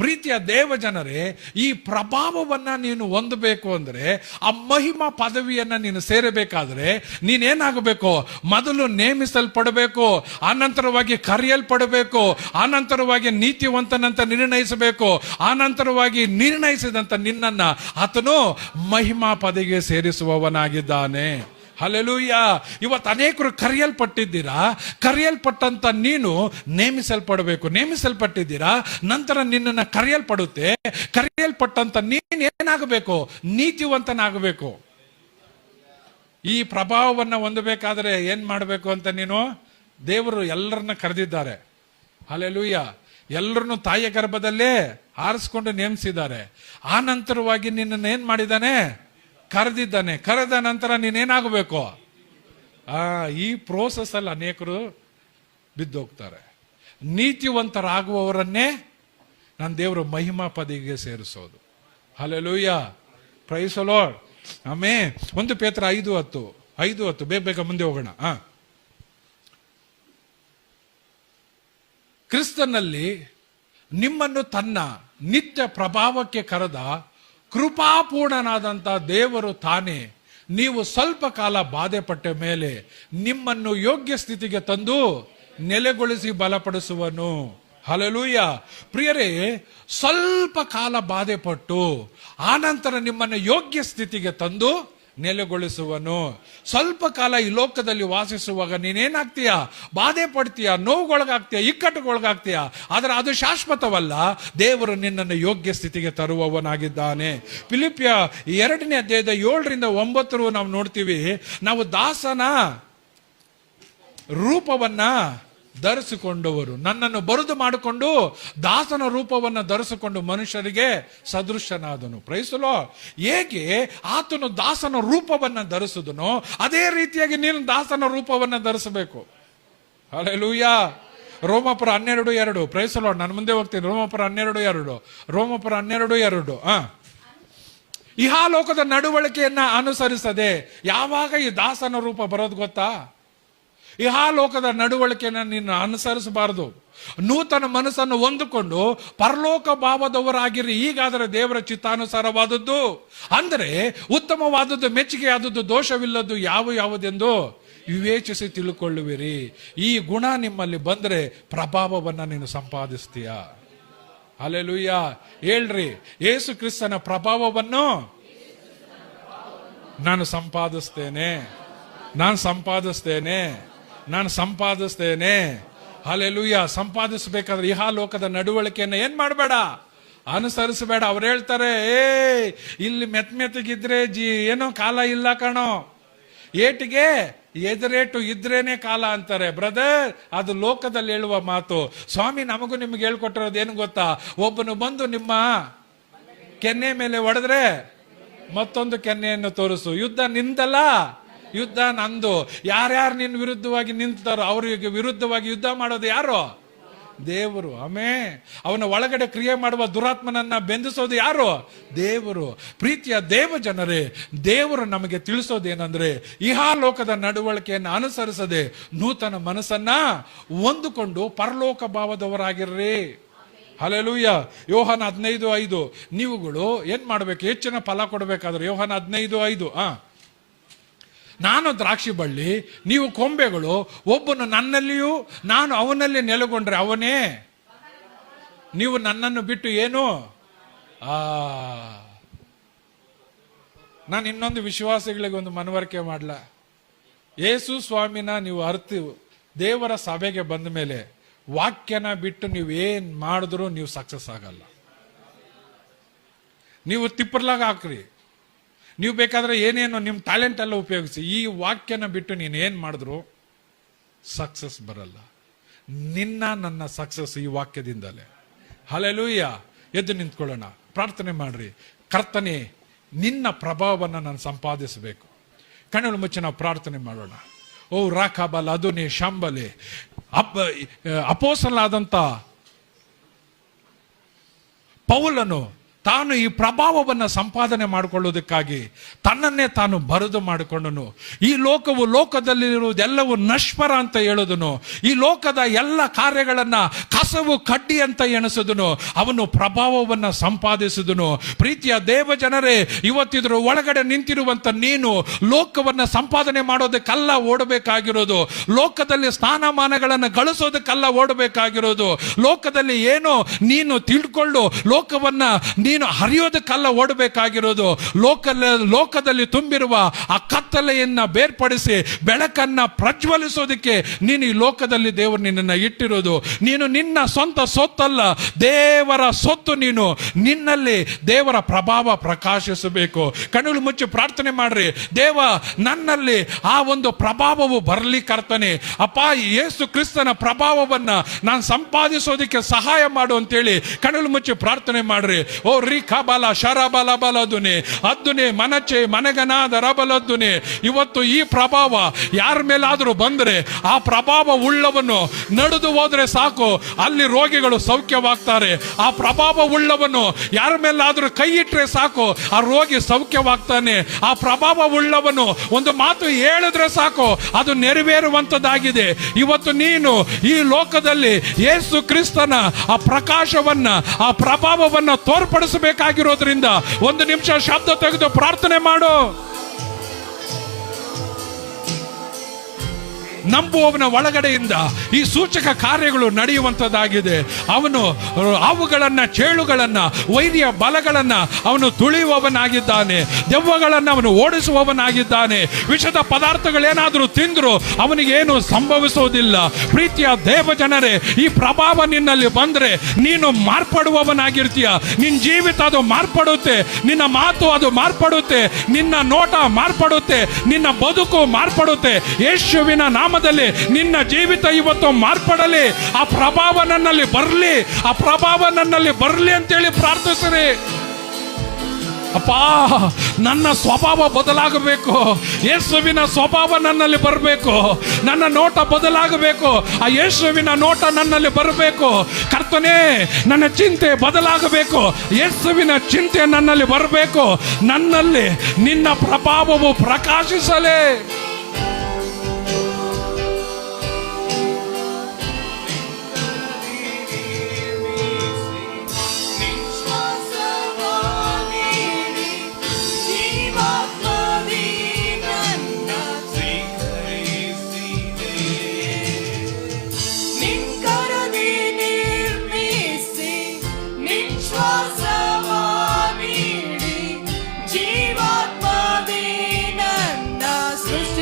ಪ್ರೀತಿಯ ದೇವ ಜನರೇ, ಈ ಪ್ರಭಾವವನ್ನ ನೀನು ಹೊಂದಬೇಕು ಅಂದ್ರೆ, ಆ ಮಹಿಮಾ ಪದವಿಯನ್ನ ನೀನು ಸೇರಬೇಕಾದ್ರೆ ನೀನೇನಾಗಬೇಕು? ಮೊದಲು ನೇಮಿಸಲ್ಪಡಬೇಕು, ಆನಂತರವಾಗಿ ಕರೆಯಲ್ಪಡಬೇಕು, ಆನಂತರವಾಗಿ ನೀತಿವಂತನಂತ ನಿರ್ಣಯಿಸಬೇಕು, ಆನಂತರವಾಗಿ ನಿರ್ಣಯಿಸಿದಂತ ನಿನ್ನನ್ನ ಆತನು ಮಹಿಮಾ ಪದವಿಗೆ ಸೇರಿಸುವವನಾಗಿದ್ದಾನೆ. ಹಲ್ಲೆಲೂಯ. ಇವತ್ತು ಅನೇಕರು ಕರೆಯಲ್ಪಟ್ಟಿದ್ದೀರಾ, ಕರೆಯಲ್ಪಟ್ಟಂತ ನೀನು ನೇಮಿಸಲ್ಪಡಬೇಕು. ನೇಮಿಸಲ್ಪಟ್ಟಿದ್ದೀರಾ, ನಂತರ ನಿನ್ನನ್ನು ಕರೆಯಲ್ಪಡುತ್ತೆ. ಕರೆಯಲ್ಪಟ್ಟಂತ ನೀನ್ ಏನಾಗಬೇಕು? ನೀತಿವಂತನಾಗಬೇಕು. ಈ ಪ್ರಭಾವವನ್ನು ಹೊಂದಬೇಕಾದ್ರೆ ಏನ್ ಮಾಡಬೇಕು ಅಂತ ನೀನು? ದೇವರು ಎಲ್ಲರನ್ನ ಕರೆದಿದ್ದಾರೆ. ಹಲ್ಲೆಲೂಯ. ಎಲ್ಲರನ್ನು ತಾಯಿಯ ಗರ್ಭದಲ್ಲೇ ಆರಿಸ್ಕೊಂಡು ನೇಮಿಸಿದ್ದಾರೆ. ಆ ನಂತರವಾಗಿ ನಿನ್ನನ್ನು ಏನ್ ಮಾಡಿದ್ದಾನೆ? ಕರೆದಿದ್ದಾನೆ. ಕರೆದ ನಂತರ ನೀನೇನಾಗಬೇಕು? ಈ ಪ್ರೋಸೆಸ್ ಅಲ್ಲಿ ಅನೇಕರು ಬಿದ್ದೋಗ್ತಾರೆ. ನೀತಿವಂತರಾಗುವವರನ್ನೇ ನನ್ನ ದೇವರು ಮಹಿಮಾ ಪದವಿಗೆ ಸೇರಿಸೋದು. Hallelujah. Praise the lord. Amen. 1 ಪೇತ್ರ 5:10 ಬೇಗ ಮುಂದೆ ಹೋಗೋಣ. ಕ್ರಿಸ್ತನಲ್ಲಿ ನಿಮ್ಮನ್ನು ತನ್ನ ನಿತ್ಯ ಪ್ರಭಾವಕ್ಕೆ ಕರೆದ ಕೃಪಾಪೂರ್ಣನಾದಂತ ದೇವರು ತಾನೇ ನೀವು ಸ್ವಲ್ಪ ಕಾಲ ಬಾಧೆ ಪಟ್ಟ ಮೇಲೆ ನಿಮ್ಮನ್ನು ಯೋಗ್ಯ ಸ್ಥಿತಿಗೆ ತಂದು ನೆಲೆಗೊಳಿಸಿ ಬಲಪಡಿಸುವನು. ಹಲ್ಲೆಲೂಯ. ಪ್ರಿಯರೇ, ಸ್ವಲ್ಪ ಕಾಲ ಬಾಧೆ ಪಟ್ಟು ಆನಂತರ ನಿಮ್ಮನ್ನು ಯೋಗ್ಯ ಸ್ಥಿತಿಗೆ ತಂದು ನೆಲೆಗೊಳಿಸುವನು. ಸ್ವಲ್ಪ ಕಾಲ ಈ ಲೋಕದಲ್ಲಿ ವಾಸಿಸುವಾಗ ನೀನೇನಾಗ್ತೀಯ? ಬಾಧೆ ಪಡ್ತೀಯ, ನೋವುಗೊಳಗಾಗ್ತೀಯ, ಇಕ್ಕಟ್ಟುಗೊಳಗಾಗ್ತೀಯ. ಆದರೆ ಅದು ಶಾಶ್ವತವಲ್ಲ. ದೇವರು ನಿನ್ನನ್ನು ಯೋಗ್ಯ ಸ್ಥಿತಿಗೆ ತರುವವನಾಗಿದ್ದಾನೆ. ಫಿಲಿಪ್ಪಿಯ 2ನೇ ಅಧ್ಯಾಯದ 7ರಿಂದ 9 ನಾವು ನೋಡ್ತೀವಿ. ನಾವು ದಾಸನ ರೂಪವನ್ನ ಧರಿಸಿಕೊಂಡವರು, ನನ್ನನ್ನು ಬರುದು ಮಾಡಿಕೊಂಡು ದಾಸನ ರೂಪವನ್ನು ಧರಿಸಿಕೊಂಡು ಮನುಷ್ಯರಿಗೆ ಸದೃಶನಾದನು. Price the lord. ಹೇಗೆ ಆತನು ದಾಸನ ರೂಪವನ್ನ ಧರಿಸಿದನೋ ಅದೇ ರೀತಿಯಾಗಿ ನೀನು ದಾಸನ ರೂಪವನ್ನ ಧರಿಸಬೇಕು. ಹಲ್ಲೆಲೂಯ. ರೋಮಾಪುರ 12:2. Praise the lord. ನಾನು ಮುಂದೆ ಹೋಗ್ತೀನಿ. ರೋಮಾಪುರ 12:2. ಇಹಾಲೋಕದ ನಡವಳಿಕೆಯನ್ನ ಅನುಸರಿಸದೆ ಯಾವಾಗ ಈ ದಾಸನ ರೂಪ ಬರೋದು ಗೊತ್ತಾ? ಇಹಾಲೋಕದ ನಡವಳಿಕೆಯನ್ನ ನೀನು ಅನುಸರಿಸಬಾರದು. ನೂತನ ಮನಸ್ಸನ್ನು ಹೊಂದಿಕೊಂಡು ಪರಲೋಕ ಭಾವದವರಾಗಿರಿ. ಈಗಾದರೆ ದೇವರ ಚಿತ್ತಾನುಸಾರವಾದದ್ದು ಅಂದರೆ ಉತ್ತಮವಾದದ್ದು, ಮೆಚ್ಚುಗೆಯಾದದ್ದು, ದೋಷವಿಲ್ಲದ್ದು ಯಾವುದೆಂದು ವಿವೇಚಿಸಿ ತಿಳ್ಕೊಳ್ಳುವಿರಿ. ಈ ಗುಣ ನಿಮ್ಮಲ್ಲಿ ಬಂದ್ರೆ ಪ್ರಭಾವವನ್ನ ನೀನು ಸಂಪಾದಿಸ್ತೀಯ. ಹಲ್ಲೆಲೂಯ. ಹೇಳ್ರಿ, ಯೇಸು ಕ್ರಿಸ್ತನ ಪ್ರಭಾವವನ್ನು ನಾನು ಸಂಪಾದಿಸ್ತೇನೆ. ಹಲ್ಲೆಲೂಯ. ಸಂಪಾದಿಸಬೇಕಾದ್ರೆ ಇಹಾಲೋಕದ ನಡವಳಿಕೆಯನ್ನ ಏನ್ ಮಾಡಬೇಡ, ಅನುಸರಿಸಬೇಡ. ಅವ್ರು ಹೇಳ್ತಾರೆ, ಇಲ್ಲಿ ಮೆತ್ತಗಿದ್ರೆ ಏನೋ ಕಾಲ ಇಲ್ಲ ಕಣೋ, ಏಟಿಗೆ ಎದುರೇಟು ಇದ್ರೇನೆ ಕಾಲ ಅಂತಾರೆ. ಬ್ರದರ್, ಅದು ಲೋಕದಲ್ಲಿ ಹೇಳುವ ಮಾತು. ಸ್ವಾಮಿ ನಮಗೂ ನಿಮ್ಗೆ ಹೇಳ್ಕೊಟ್ಟಿರೋದು ಏನು ಗೊತ್ತಾ? ಒಬ್ಬನು ಬಂದು ನಿಮ್ಮ ಕೆನ್ನೆ ಮೇಲೆ ಹೊಡೆದ್ರೆ ಮತ್ತೊಂದು ಕೆನ್ನೆಯನ್ನು ತೋರಿಸು. ಯುದ್ಧ ನಿಂದಲ್ಲ, ಯುದ್ಧ ನಂದು. ಯಾರ್ಯಾರು ನಿನ್ನ ವಿರುದ್ಧವಾಗಿ ನಿಂತಾರೋ ಅವರಿಗೆ ವಿರುದ್ಧವಾಗಿ ಯುದ್ಧ ಮಾಡೋದು ಯಾರು? ದೇವರು. ಅವನ ಒಳಗಡೆ ಕ್ರಿಯೆ ಮಾಡುವ ದುರಾತ್ಮನನ್ನ ಬೆಂದಿಸೋದು ಯಾರು? ದೇವರು. ಪ್ರೀತಿಯ ದೇವ ಜನರೇ, ದೇವರು ನಮಗೆ ತಿಳಿಸೋದೇನಂದ್ರೆ, ಇಹಾಲೋಕದ ನಡವಳಿಕೆಯನ್ನು ಅನುಸರಿಸದೆ ನೂತನ ಮನಸ್ಸನ್ನ ಹೊಂದಿಕೊಂಡು ಪರಲೋಕ ಭಾವದವರಾಗಿರ್ರಿ. ಹಲ್ಲೆಲೂಯ. ಯೋಹಾನ 15:5 ನೀವುಗಳು ಏನ್ ಮಾಡ್ಬೇಕು? ಹೆಚ್ಚಿನ ಫಲ ಕೊಡಬೇಕಾದ್ರೆ ಯೋಹಾನ 15:5 ನಾನು ದ್ರಾಕ್ಷಿ ಬಳ್ಳಿ, ನೀವು ಕೊಂಬೆಗಳು, ಒಬ್ಬನು ನನ್ನಲ್ಲಿಯೂ ನಾನು ಅವನಲ್ಲಿ ನೆಲೆಗೊಂಡ್ರೆ ಅವನೇ. ನೀವು ನನ್ನನ್ನು ಬಿಟ್ಟು ಏನು? ನಾನು ಇನ್ನೊಂದು ವಿಶ್ವಾಸಿಗಳಿಗೆ ಒಂದು ಮನವರಿಕೆ ಮಾಡಲ. ಯೇಸು ಸ್ವಾಮಿನ ನೀವು ಅರ್ಥ ದೇವರ ಸಭೆಗೆ ಬಂದ ಮೇಲೆ ವಾಕ್ಯನ ಬಿಟ್ಟು ನೀವು ಏನ್ ಮಾಡಿದ್ರು ನೀವು ಸಕ್ಸಸ್ ಆಗಲ್ಲ. ನೀವು ತಿಪ್ಪರ್ಲಾಗ ಹಾಕ್ರಿ, ನೀವು ಬೇಕಾದ್ರೆ ಏನೇನೋ ನಿಮ್ಮ ಟ್ಯಾಲೆಂಟ್ ಎಲ್ಲ ಉಪಯೋಗಿಸಿ, ಈ ವಾಕ್ಯನ ಬಿಟ್ಟು ನೀನು ಏನ್ ಮಾಡಿದ್ರು ಸಕ್ಸಸ್ ಬರಲ್ಲ. ನನ್ನ ಸಕ್ಸಸ್ ಈ ವಾಕ್ಯದಿಂದಲೇ. ಹಲ್ಲೆಲೂಯ. ಎದ್ದು ನಿಂತ್ಕೊಳ್ಳೋಣ, ಪ್ರಾರ್ಥನೆ ಮಾಡ್ರಿ. ಕರ್ತನೆ, ನಿನ್ನ ಪ್ರಭಾವವನ್ನು ನಾನು ಸಂಪಾದಿಸಬೇಕು. ಕಣ್ಣು ಮುಚ್ಚಿ ನಾವು ಪ್ರಾರ್ಥನೆ ಮಾಡೋಣ. ಓ ರಾಕಾಬಲ್ ಅದುನೇ ಶಂಬಲೆ ಅಪೋಸ್ತಲನಾದಂತ ಪೌಲನು ತಾನು ಈ ಪ್ರಭಾವವನ್ನು ಸಂಪಾದನೆ ಮಾಡಿಕೊಳ್ಳುವುದಕ್ಕಾಗಿ ತನ್ನನ್ನೇ ತಾನು ಬರೆದು ಮಾಡಿಕೊಂಡನು. ಈ ಲೋಕದಲ್ಲಿರುವುದೆಲ್ಲವೂ ನಶ್ವರ ಅಂತ ಹೇಳೋದನು. ಈ ಲೋಕದ ಎಲ್ಲ ಕಾರ್ಯಗಳನ್ನ ಕಸವು ಕಡ್ಡಿ ಅಂತ ಎಣಿಸಿದನು. ಅವನು ಪ್ರಭಾವವನ್ನು ಸಂಪಾದಿಸಿದನು. ಪ್ರೀತಿಯ ದೇವ ಜನರೇ, ಇವತ್ತಿದ್ರ ಒಳಗಡೆ ನಿಂತಿರುವಂತ ನೀನು ಲೋಕವನ್ನ ಸಂಪಾದನೆ ಮಾಡೋದಕ್ಕಲ್ಲ ಓಡಬೇಕಾಗಿರೋದು. ಲೋಕದಲ್ಲಿ ಸ್ಥಾನಮಾನಗಳನ್ನು ಗಳಿಸೋದಕ್ಕಲ್ಲ ಓಡಬೇಕಾಗಿರೋದು. ಲೋಕದಲ್ಲಿ ಏನೋ ನೀನು ತಿಳ್ಕೊಂಡು ಲೋಕವನ್ನ ನೀನು ಹರಿಯೋದಕ್ಕಲ್ಲ ಓಡಬೇಕಾಗಿರೋದು. ಲೋಕದಲ್ಲಿ ತುಂಬಿರುವ ಆ ಕತ್ತಲೆಯನ್ನ ಬೇರ್ಪಡಿಸಿ ಬೆಳಕನ್ನ ಪ್ರಜ್ವಲಿಸೋದಕ್ಕೆ ನೀನು ಈ ಲೋಕದಲ್ಲಿ ದೇವರು ನಿನ್ನನ್ನು ಇಟ್ಟಿರೋದು. ನೀನು ನಿನ್ನ ಸ್ವಂತ ಸೊತ್ತಲ್ಲ, ದೇವರ ಸೊತ್ತು. ನೀನು ನಿನ್ನಲ್ಲಿ ದೇವರ ಪ್ರಭಾವ ಪ್ರಕಾಶಿಸಬೇಕು. ಕಣ್ಣುಗಳು ಮುಚ್ಚಿ ಪ್ರಾರ್ಥನೆ ಮಾಡ್ರಿ. ದೇವ, ನನ್ನಲ್ಲಿ ಆ ಒಂದು ಪ್ರಭಾವವು ಬರಲಿ ಕರ್ತನೆ. ಅಪ್ಪ, ಯೇಸು ಕ್ರಿಸ್ತನ ಪ್ರಭಾವವನ್ನ ನಾನು ಸಂಪಾದಿಸೋದಕ್ಕೆ ಸಹಾಯ ಮಾಡು ಅಂತೇಳಿ ಕಣ್ಣುಗಳು ಮುಚ್ಚಿ ಪ್ರಾರ್ಥನೆ ಮಾಡ್ರಿ. ಓ ರಿಖಬಲ ಶರಬಲ ಬಲದುನೆ ಅದ್ದುನೆ ಮನಚೆ ಮನಗನಾದ ರಬಲದ್ದುನೆ. ಇವತ್ತು ಈ ಪ್ರಭಾವ ಯಾರ ಮೇಲಾದರೂ ಬಂದ್ರೆ ಆ ಪ್ರಭಾವ ಉಳ್ಳವನು ನಡೆದು ಹೋದ್ರೆ ಸಾಕು, ಅಲ್ಲಿ ರೋಗಿಗಳು ಸೌಖ್ಯವಾಗ್ತಾರೆ. ಆ ಪ್ರಭಾವ ಉಳ್ಳವನು ಯಾರ ಮೇಲಾದರೂ ಕೈ ಇಟ್ರೆ ಸಾಕು, ಆ ರೋಗಿ ಸೌಖ್ಯವಾಗ್ತಾನೆ. ಆ ಪ್ರಭಾವ ಉಳ್ಳವನು ಒಂದು ಮಾತು ಹೇಳಿದ್ರೆ ಸಾಕು, ಅದು ನೆರವೇರುವಂತದ್ದಾಗಿದೆ. ಇವತ್ತು ನೀನು ಈ ಲೋಕದಲ್ಲಿ ಯೇಸು ಕ್ರಿಸ್ತನ ಆ ಪ್ರಕಾಶವನ್ನ, ಆ ಪ್ರಭಾವವನ್ನ ತೋರ್ಪಡಿಸಬೇಕಾಗಿರೋದ್ರಿಂದ ಒಂದು ನಿಮಿಷ ಶಬ್ದ ತೆಗೆದು ಪ್ರಾರ್ಥನೆ ಮಾಡು. ನಂಬುವವನ ಒಳಗಡೆಯಿಂದ ಈ ಸೂಚಕ ಕಾರ್ಯಗಳು ನಡೆಯುವಂತದ್ದಾಗಿದೆ. ಅವನು ಅವುಗಳನ್ನ, ಚೇಳುಗಳನ್ನ, ವೈರ್ಯ ಬಲಗಳನ್ನ ಅವನು ತುಳಿಯುವವನಾಗಿದ್ದಾನೆ. ದೆವ್ವಗಳನ್ನ ಅವನು ಓಡಿಸುವವನಾಗಿದ್ದಾನೆ. ವಿಷದ ಪದಾರ್ಥಗಳೇನಾದರೂ ತಿಂದ್ರು ಅವನಿಗೇನು ಸಂಭವಿಸೋದಿಲ್ಲ. ಪ್ರೀತಿಯ ದೇವ ಜನರೇ, ಈ ಪ್ರಭಾವ ನಿನ್ನಲ್ಲಿ ಬಂದ್ರೆ ನೀನು ಮಾರ್ಪಡುವವನಾಗಿರ್ತೀಯ. ನಿನ್ನ ಜೀವಿತ ಅದು ಮಾರ್ಪಡುತ್ತೆ, ನಿನ್ನ ಮಾತು ಅದು ಮಾರ್ಪಡುತ್ತೆ, ನಿನ್ನ ನೋಟ ಮಾರ್ಪಡುತ್ತೆ, ನಿನ್ನ ಬದುಕು ಮಾರ್ಪಡುತ್ತೆ. ಯೇಸುವಿನ ನಾಮದಲ್ಲಿ ನಿನ್ನ ಜೀವಿತ ಇವತ್ತು ಮಾರ್ಪಡಲಿ. ಆ ಪ್ರಭಾವ ನನ್ನಲ್ಲಿ ಬರಲಿ, ಆ ಪ್ರಭಾವ ನನ್ನಲ್ಲಿ ಬರಲಿ ಅಂತೇಳಿ ಪ್ರಾರ್ಥಿಸ್ರಿ. ಅಪ್ಪ, ನನ್ನ ಸ್ವಭಾವ ಬದಲಾಗಬೇಕು. ಯೇಸುವಿನ ಸ್ವಭಾವ ನನ್ನಲ್ಲಿ ಬರಬೇಕು. ನನ್ನ ನೋಟ ಬದಲಾಗಬೇಕು. ಆ ಯೇಸುವಿನ ನೋಟ ನನ್ನಲ್ಲಿ ಬರಬೇಕು. ಕರ್ತನೇ, ನನ್ನ ಚಿಂತೆ ಬದಲಾಗಬೇಕು. ಯೇಸುವಿನ ಚಿಂತೆ ನನ್ನಲ್ಲಿ ಬರಬೇಕು. ನನ್ನಲ್ಲಿ ನಿನ್ನ ಪ್ರಭಾವವು ಪ್ರಕಾಶಿಸಲೇ. ಸೃಷ್ಟಿ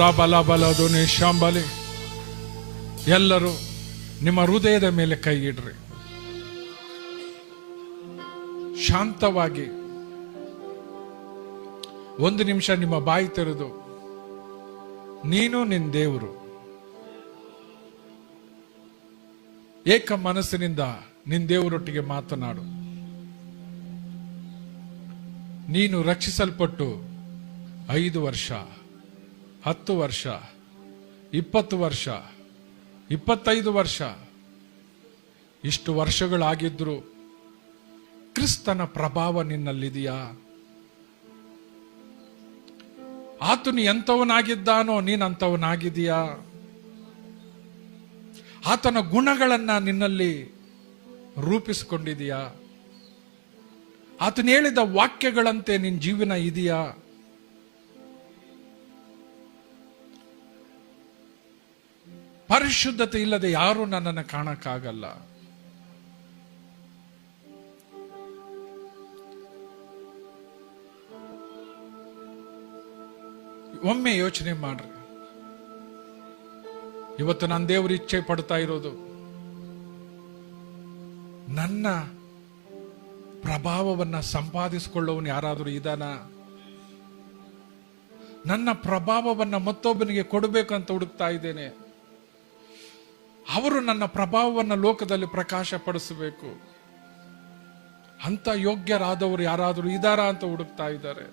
ರಾಬಲಬಲದು ನಿಶಾಂಬಲಿ. ಎಲ್ಲರೂ ನಿಮ್ಮ ಹೃದಯದ ಮೇಲೆ ಕೈ ಇಡ್ರಿ. ಶಾಂತವಾಗಿ ಒಂದು ನಿಮಿಷ ನಿಮ್ಮ ಬಾಯಿ ತೆರೆದು ನೀನು ನಿನ್ನ ದೇವರು ಏಕ ಮನಸ್ಸಿನಿಂದ ನಿನ್ನ ದೇವರೊಟ್ಟಿಗೆ ಮಾತನಾಡು. ನೀನು ರಕ್ಷಿಸಲ್ಪಟ್ಟು 5 ವರ್ಷ, 10 ವರ್ಷ, 20 ವರ್ಷ, 25 ವರ್ಷ, ಇಷ್ಟು ವರ್ಷಗಳಾಗಿದ್ರು ಕ್ರಿಸ್ತನ ಪ್ರಭಾವ ನಿನ್ನಲ್ಲಿದೆಯಾ? ಆತನು ಎಂಥವನಾಗಿದ್ದಾನೋ ನೀನಂಥವನಾಗಿದೆಯಾ? ಆತನ ಗುಣಗಳನ್ನ ನಿನ್ನಲ್ಲಿ ರೂಪಿಸಿಕೊಂಡಿದೆಯಾ? ಆತನು ಹೇಳಿದ ವಾಕ್ಯಗಳಂತೆ ನಿನ್ನ ಜೀವನ ಇದೆಯಾ? ಪರಿಶುದ್ಧತೆ ಇಲ್ಲದೆ ಯಾರು ನನ್ನನ್ನು ಕಾಣಕ್ಕಾಗಲ್ಲ. ಒಮ್ಮೆ ಯೋಚನೆ ಮಾಡ್ರಿ. ಇವತ್ತು ನನ್ನ ದೇವರು ಇಚ್ಛೆ ಪಡ್ತಾ ಇರೋದು ನನ್ನ ಪ್ರಭಾವವನ್ನ ಸಂಪಾದಿಸಿಕೊಳ್ಳುವನು ಯಾರಾದರೂ ಇದಾನ? ನನ್ನ ಪ್ರಭಾವವನ್ನ ಮತ್ತೊಬ್ಬನಿಗೆ ಕೊಡಬೇಕಂತ ಹುಡುಕ್ತಾ ಇದ್ದೇನೆ. ಅವರು ನನ್ನ ಪ್ರಭಾವವನ್ನು ಲೋಕದಲ್ಲಿ ಪ್ರಕಾಶ ಪಡಿಸಬೇಕು ಅಂತ ಯೋಗ್ಯರಾದವರು ಯಾರಾದರೂ ಇದಾರಾ ಅಂತ ಹುಡುಕ್ತಾ ಇದ್ದಾರೆ.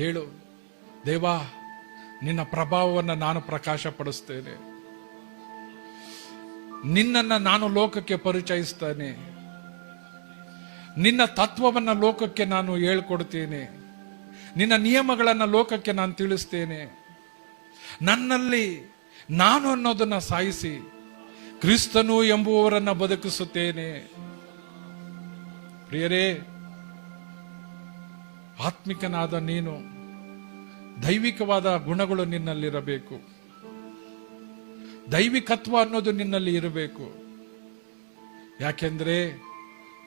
ಹೇಳು, ದೇವಾ, ನಿನ್ನ ಪ್ರಭಾವವನ್ನು ನಾನು ಪ್ರಕಾಶ ಪಡಿಸ್ತೇನೆ. ನಿನ್ನನ್ನು ನಾನು ಲೋಕಕ್ಕೆ ಪರಿಚಯಿಸ್ತೇನೆ. ನಿನ್ನ ತತ್ವವನ್ನು ಲೋಕಕ್ಕೆ ನಾನು ಹೇಳ್ಕೊಡ್ತೇನೆ. ನಿನ್ನ ನಿಯಮಗಳನ್ನು ಲೋಕಕ್ಕೆ ನಾನು ತಿಳಿಸ್ತೇನೆ. ನನ್ನಲ್ಲಿ ನಾನು ಅನ್ನೋದನ್ನ ಸಾಯಿಸಿ ಕ್ರಿಸ್ತನು ಎಂಬುವವರನ್ನ ಬದುಕಿಸುತ್ತೇನೆ. ಪ್ರಿಯರೇ, ಆತ್ಮಿಕನಾದ ನೀನು ದೈವಿಕವಾದ ಗುಣಗಳು ನಿನ್ನಲ್ಲಿರಬೇಕು. ದೈವಿಕತ್ವ ಅನ್ನೋದು ನಿನ್ನಲ್ಲಿ ಇರಬೇಕು. ಯಾಕೆಂದ್ರೆ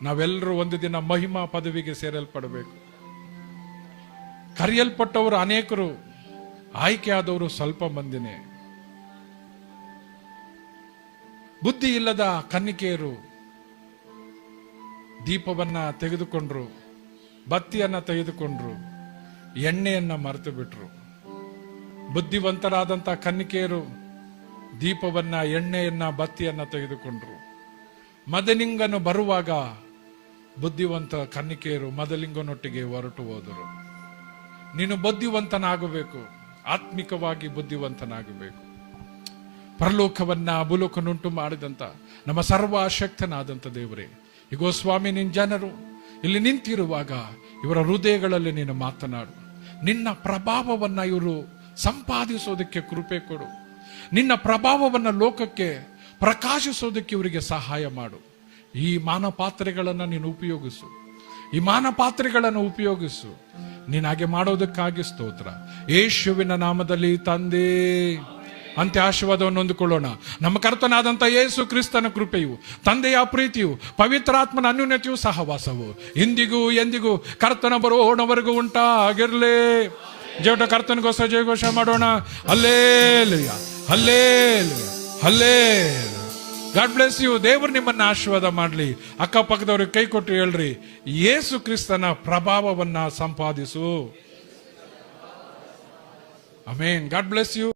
ನಾವೆಲ್ಲರೂ ಒಂದು ದಿನ ಮಹಿಮಾ ಪದವಿಗೆ ಸೇರಲ್ಪಡಬೇಕು. ಕರೆಯಲ್ಪಟ್ಟವರು ಅನೇಕರು, ಆಯ್ಕೆಯಾದವರು ಸ್ವಲ್ಪ ಮಂದಿನೇ. ಬುದ್ಧಿ ಇಲ್ಲದ ಕನ್ನಿಕೆಯರು ದೀಪವನ್ನ ತೆಗೆದುಕೊಂಡ್ರು, ಬತ್ತಿಯನ್ನ ತೆಗೆದುಕೊಂಡ್ರು, ಎಣ್ಣೆಯನ್ನ ಮರೆತು ಬಿಟ್ರು. ಬುದ್ಧಿವಂತರಾದಂತ ಕನ್ನಿಕೆಯರು ದೀಪವನ್ನ, ಎಣ್ಣೆಯನ್ನ, ಬತ್ತಿಯನ್ನ ತೆಗೆದುಕೊಂಡ್ರು. ಮದಲಿಂಗನು ಬರುವಾಗ ಬುದ್ಧಿವಂತ ಕನ್ನಿಕೆಯರು ಮದಲಿಂಗನೊಟ್ಟಿಗೆ ಹೊರಟು ಹೋದರು. ನೀನು ಬುದ್ಧಿವಂತನಾಗಬೇಕು, ಆತ್ಮಿಕವಾಗಿ ಬುದ್ಧಿವಂತನಾಗಬೇಕು. ಪರಲೋಕವನ್ನ ಭೂಲೋಕನುಂಟು ಮಾಡಿದಂತ ನಮ್ಮ ಸರ್ವಶಕ್ತನಾದಂತ ದೇವರೇ, ಈಗೋ ಸ್ವಾಮಿ, ನಿನ್ನ ಜನರು ಇಲ್ಲಿ ನಿಂತಿರುವಾಗ ಇವರ ಹೃದಯಗಳಲ್ಲಿ ನೀನು ಮಾತನಾಡು. ನಿನ್ನ ಪ್ರಭಾವವನ್ನ ಇವರು ಸಂಪಾದಿಸೋದಕ್ಕೆ ಕೃಪೆ ಕೊಡು. ನಿನ್ನ ಪ್ರಭಾವವನ್ನ ಲೋಕಕ್ಕೆ ಪ್ರಕಾಶಿಸೋದಕ್ಕೆ ಇವರಿಗೆ ಸಹಾಯ ಮಾಡು. ಈ ಮಾನಪಾತ್ರೆಗಳನ್ನು ನೀನು ಉಪಯೋಗಿಸು. ಈ ಮಾನಪಾತ್ರೆಗಳನ್ನು ಉಪಯೋಗಿಸು. ನೀನು ಹಾಗೆ ಮಾಡೋದಕ್ಕಾಗಿ ಸ್ತೋತ್ರ. ಯೇಸುವಿನ ನಾಮದಲ್ಲಿ ತಂದೆ, ಅಂತ್ಯ ಆಶೀರ್ವಾದವನ್ನು ಹೊಂದಿಕೊಳ್ಳೋಣ. ನಮ್ಮ ಕರ್ತನಾದಂಥ ಯೇಸು ಕ್ರಿಸ್ತನ ಕೃಪೆಯು, ತಂದೆಯ ಪ್ರೀತಿಯು, ಪವಿತ್ರಾತ್ಮನ ಅನ್ಯೋನ್ಯತೆಯು, ಸಹವಾಸವು ಇಂದಿಗೂ ಎಂದಿಗೂ ಕರ್ತನ ಬರೋಣವರೆಗೂ ಉಂಟಾಗಿರ್ಲಿ. ಜೇಟ ಕರ್ತನಿಗೋಸ್ಕರ ಜಯಘೋಷ ಮಾಡೋಣ. Hallelujah, hallelujah, hallelujah. God bless you. ದೇವರು ನಿಮ್ಮನ್ನ ಆಶೀರ್ವಾದ ಮಾಡಲಿ. ಅಕ್ಕಪಕ್ಕದವ್ರಿಗೆ ಕೈ ಕೊಟ್ಟು ಹೇಳ್ರಿ, ಯೇಸು ಕ್ರಿಸ್ತನ ಪ್ರಭಾವವನ್ನ ಸಂಪಾದಿಸು. ಆಮೆನ್. God bless you.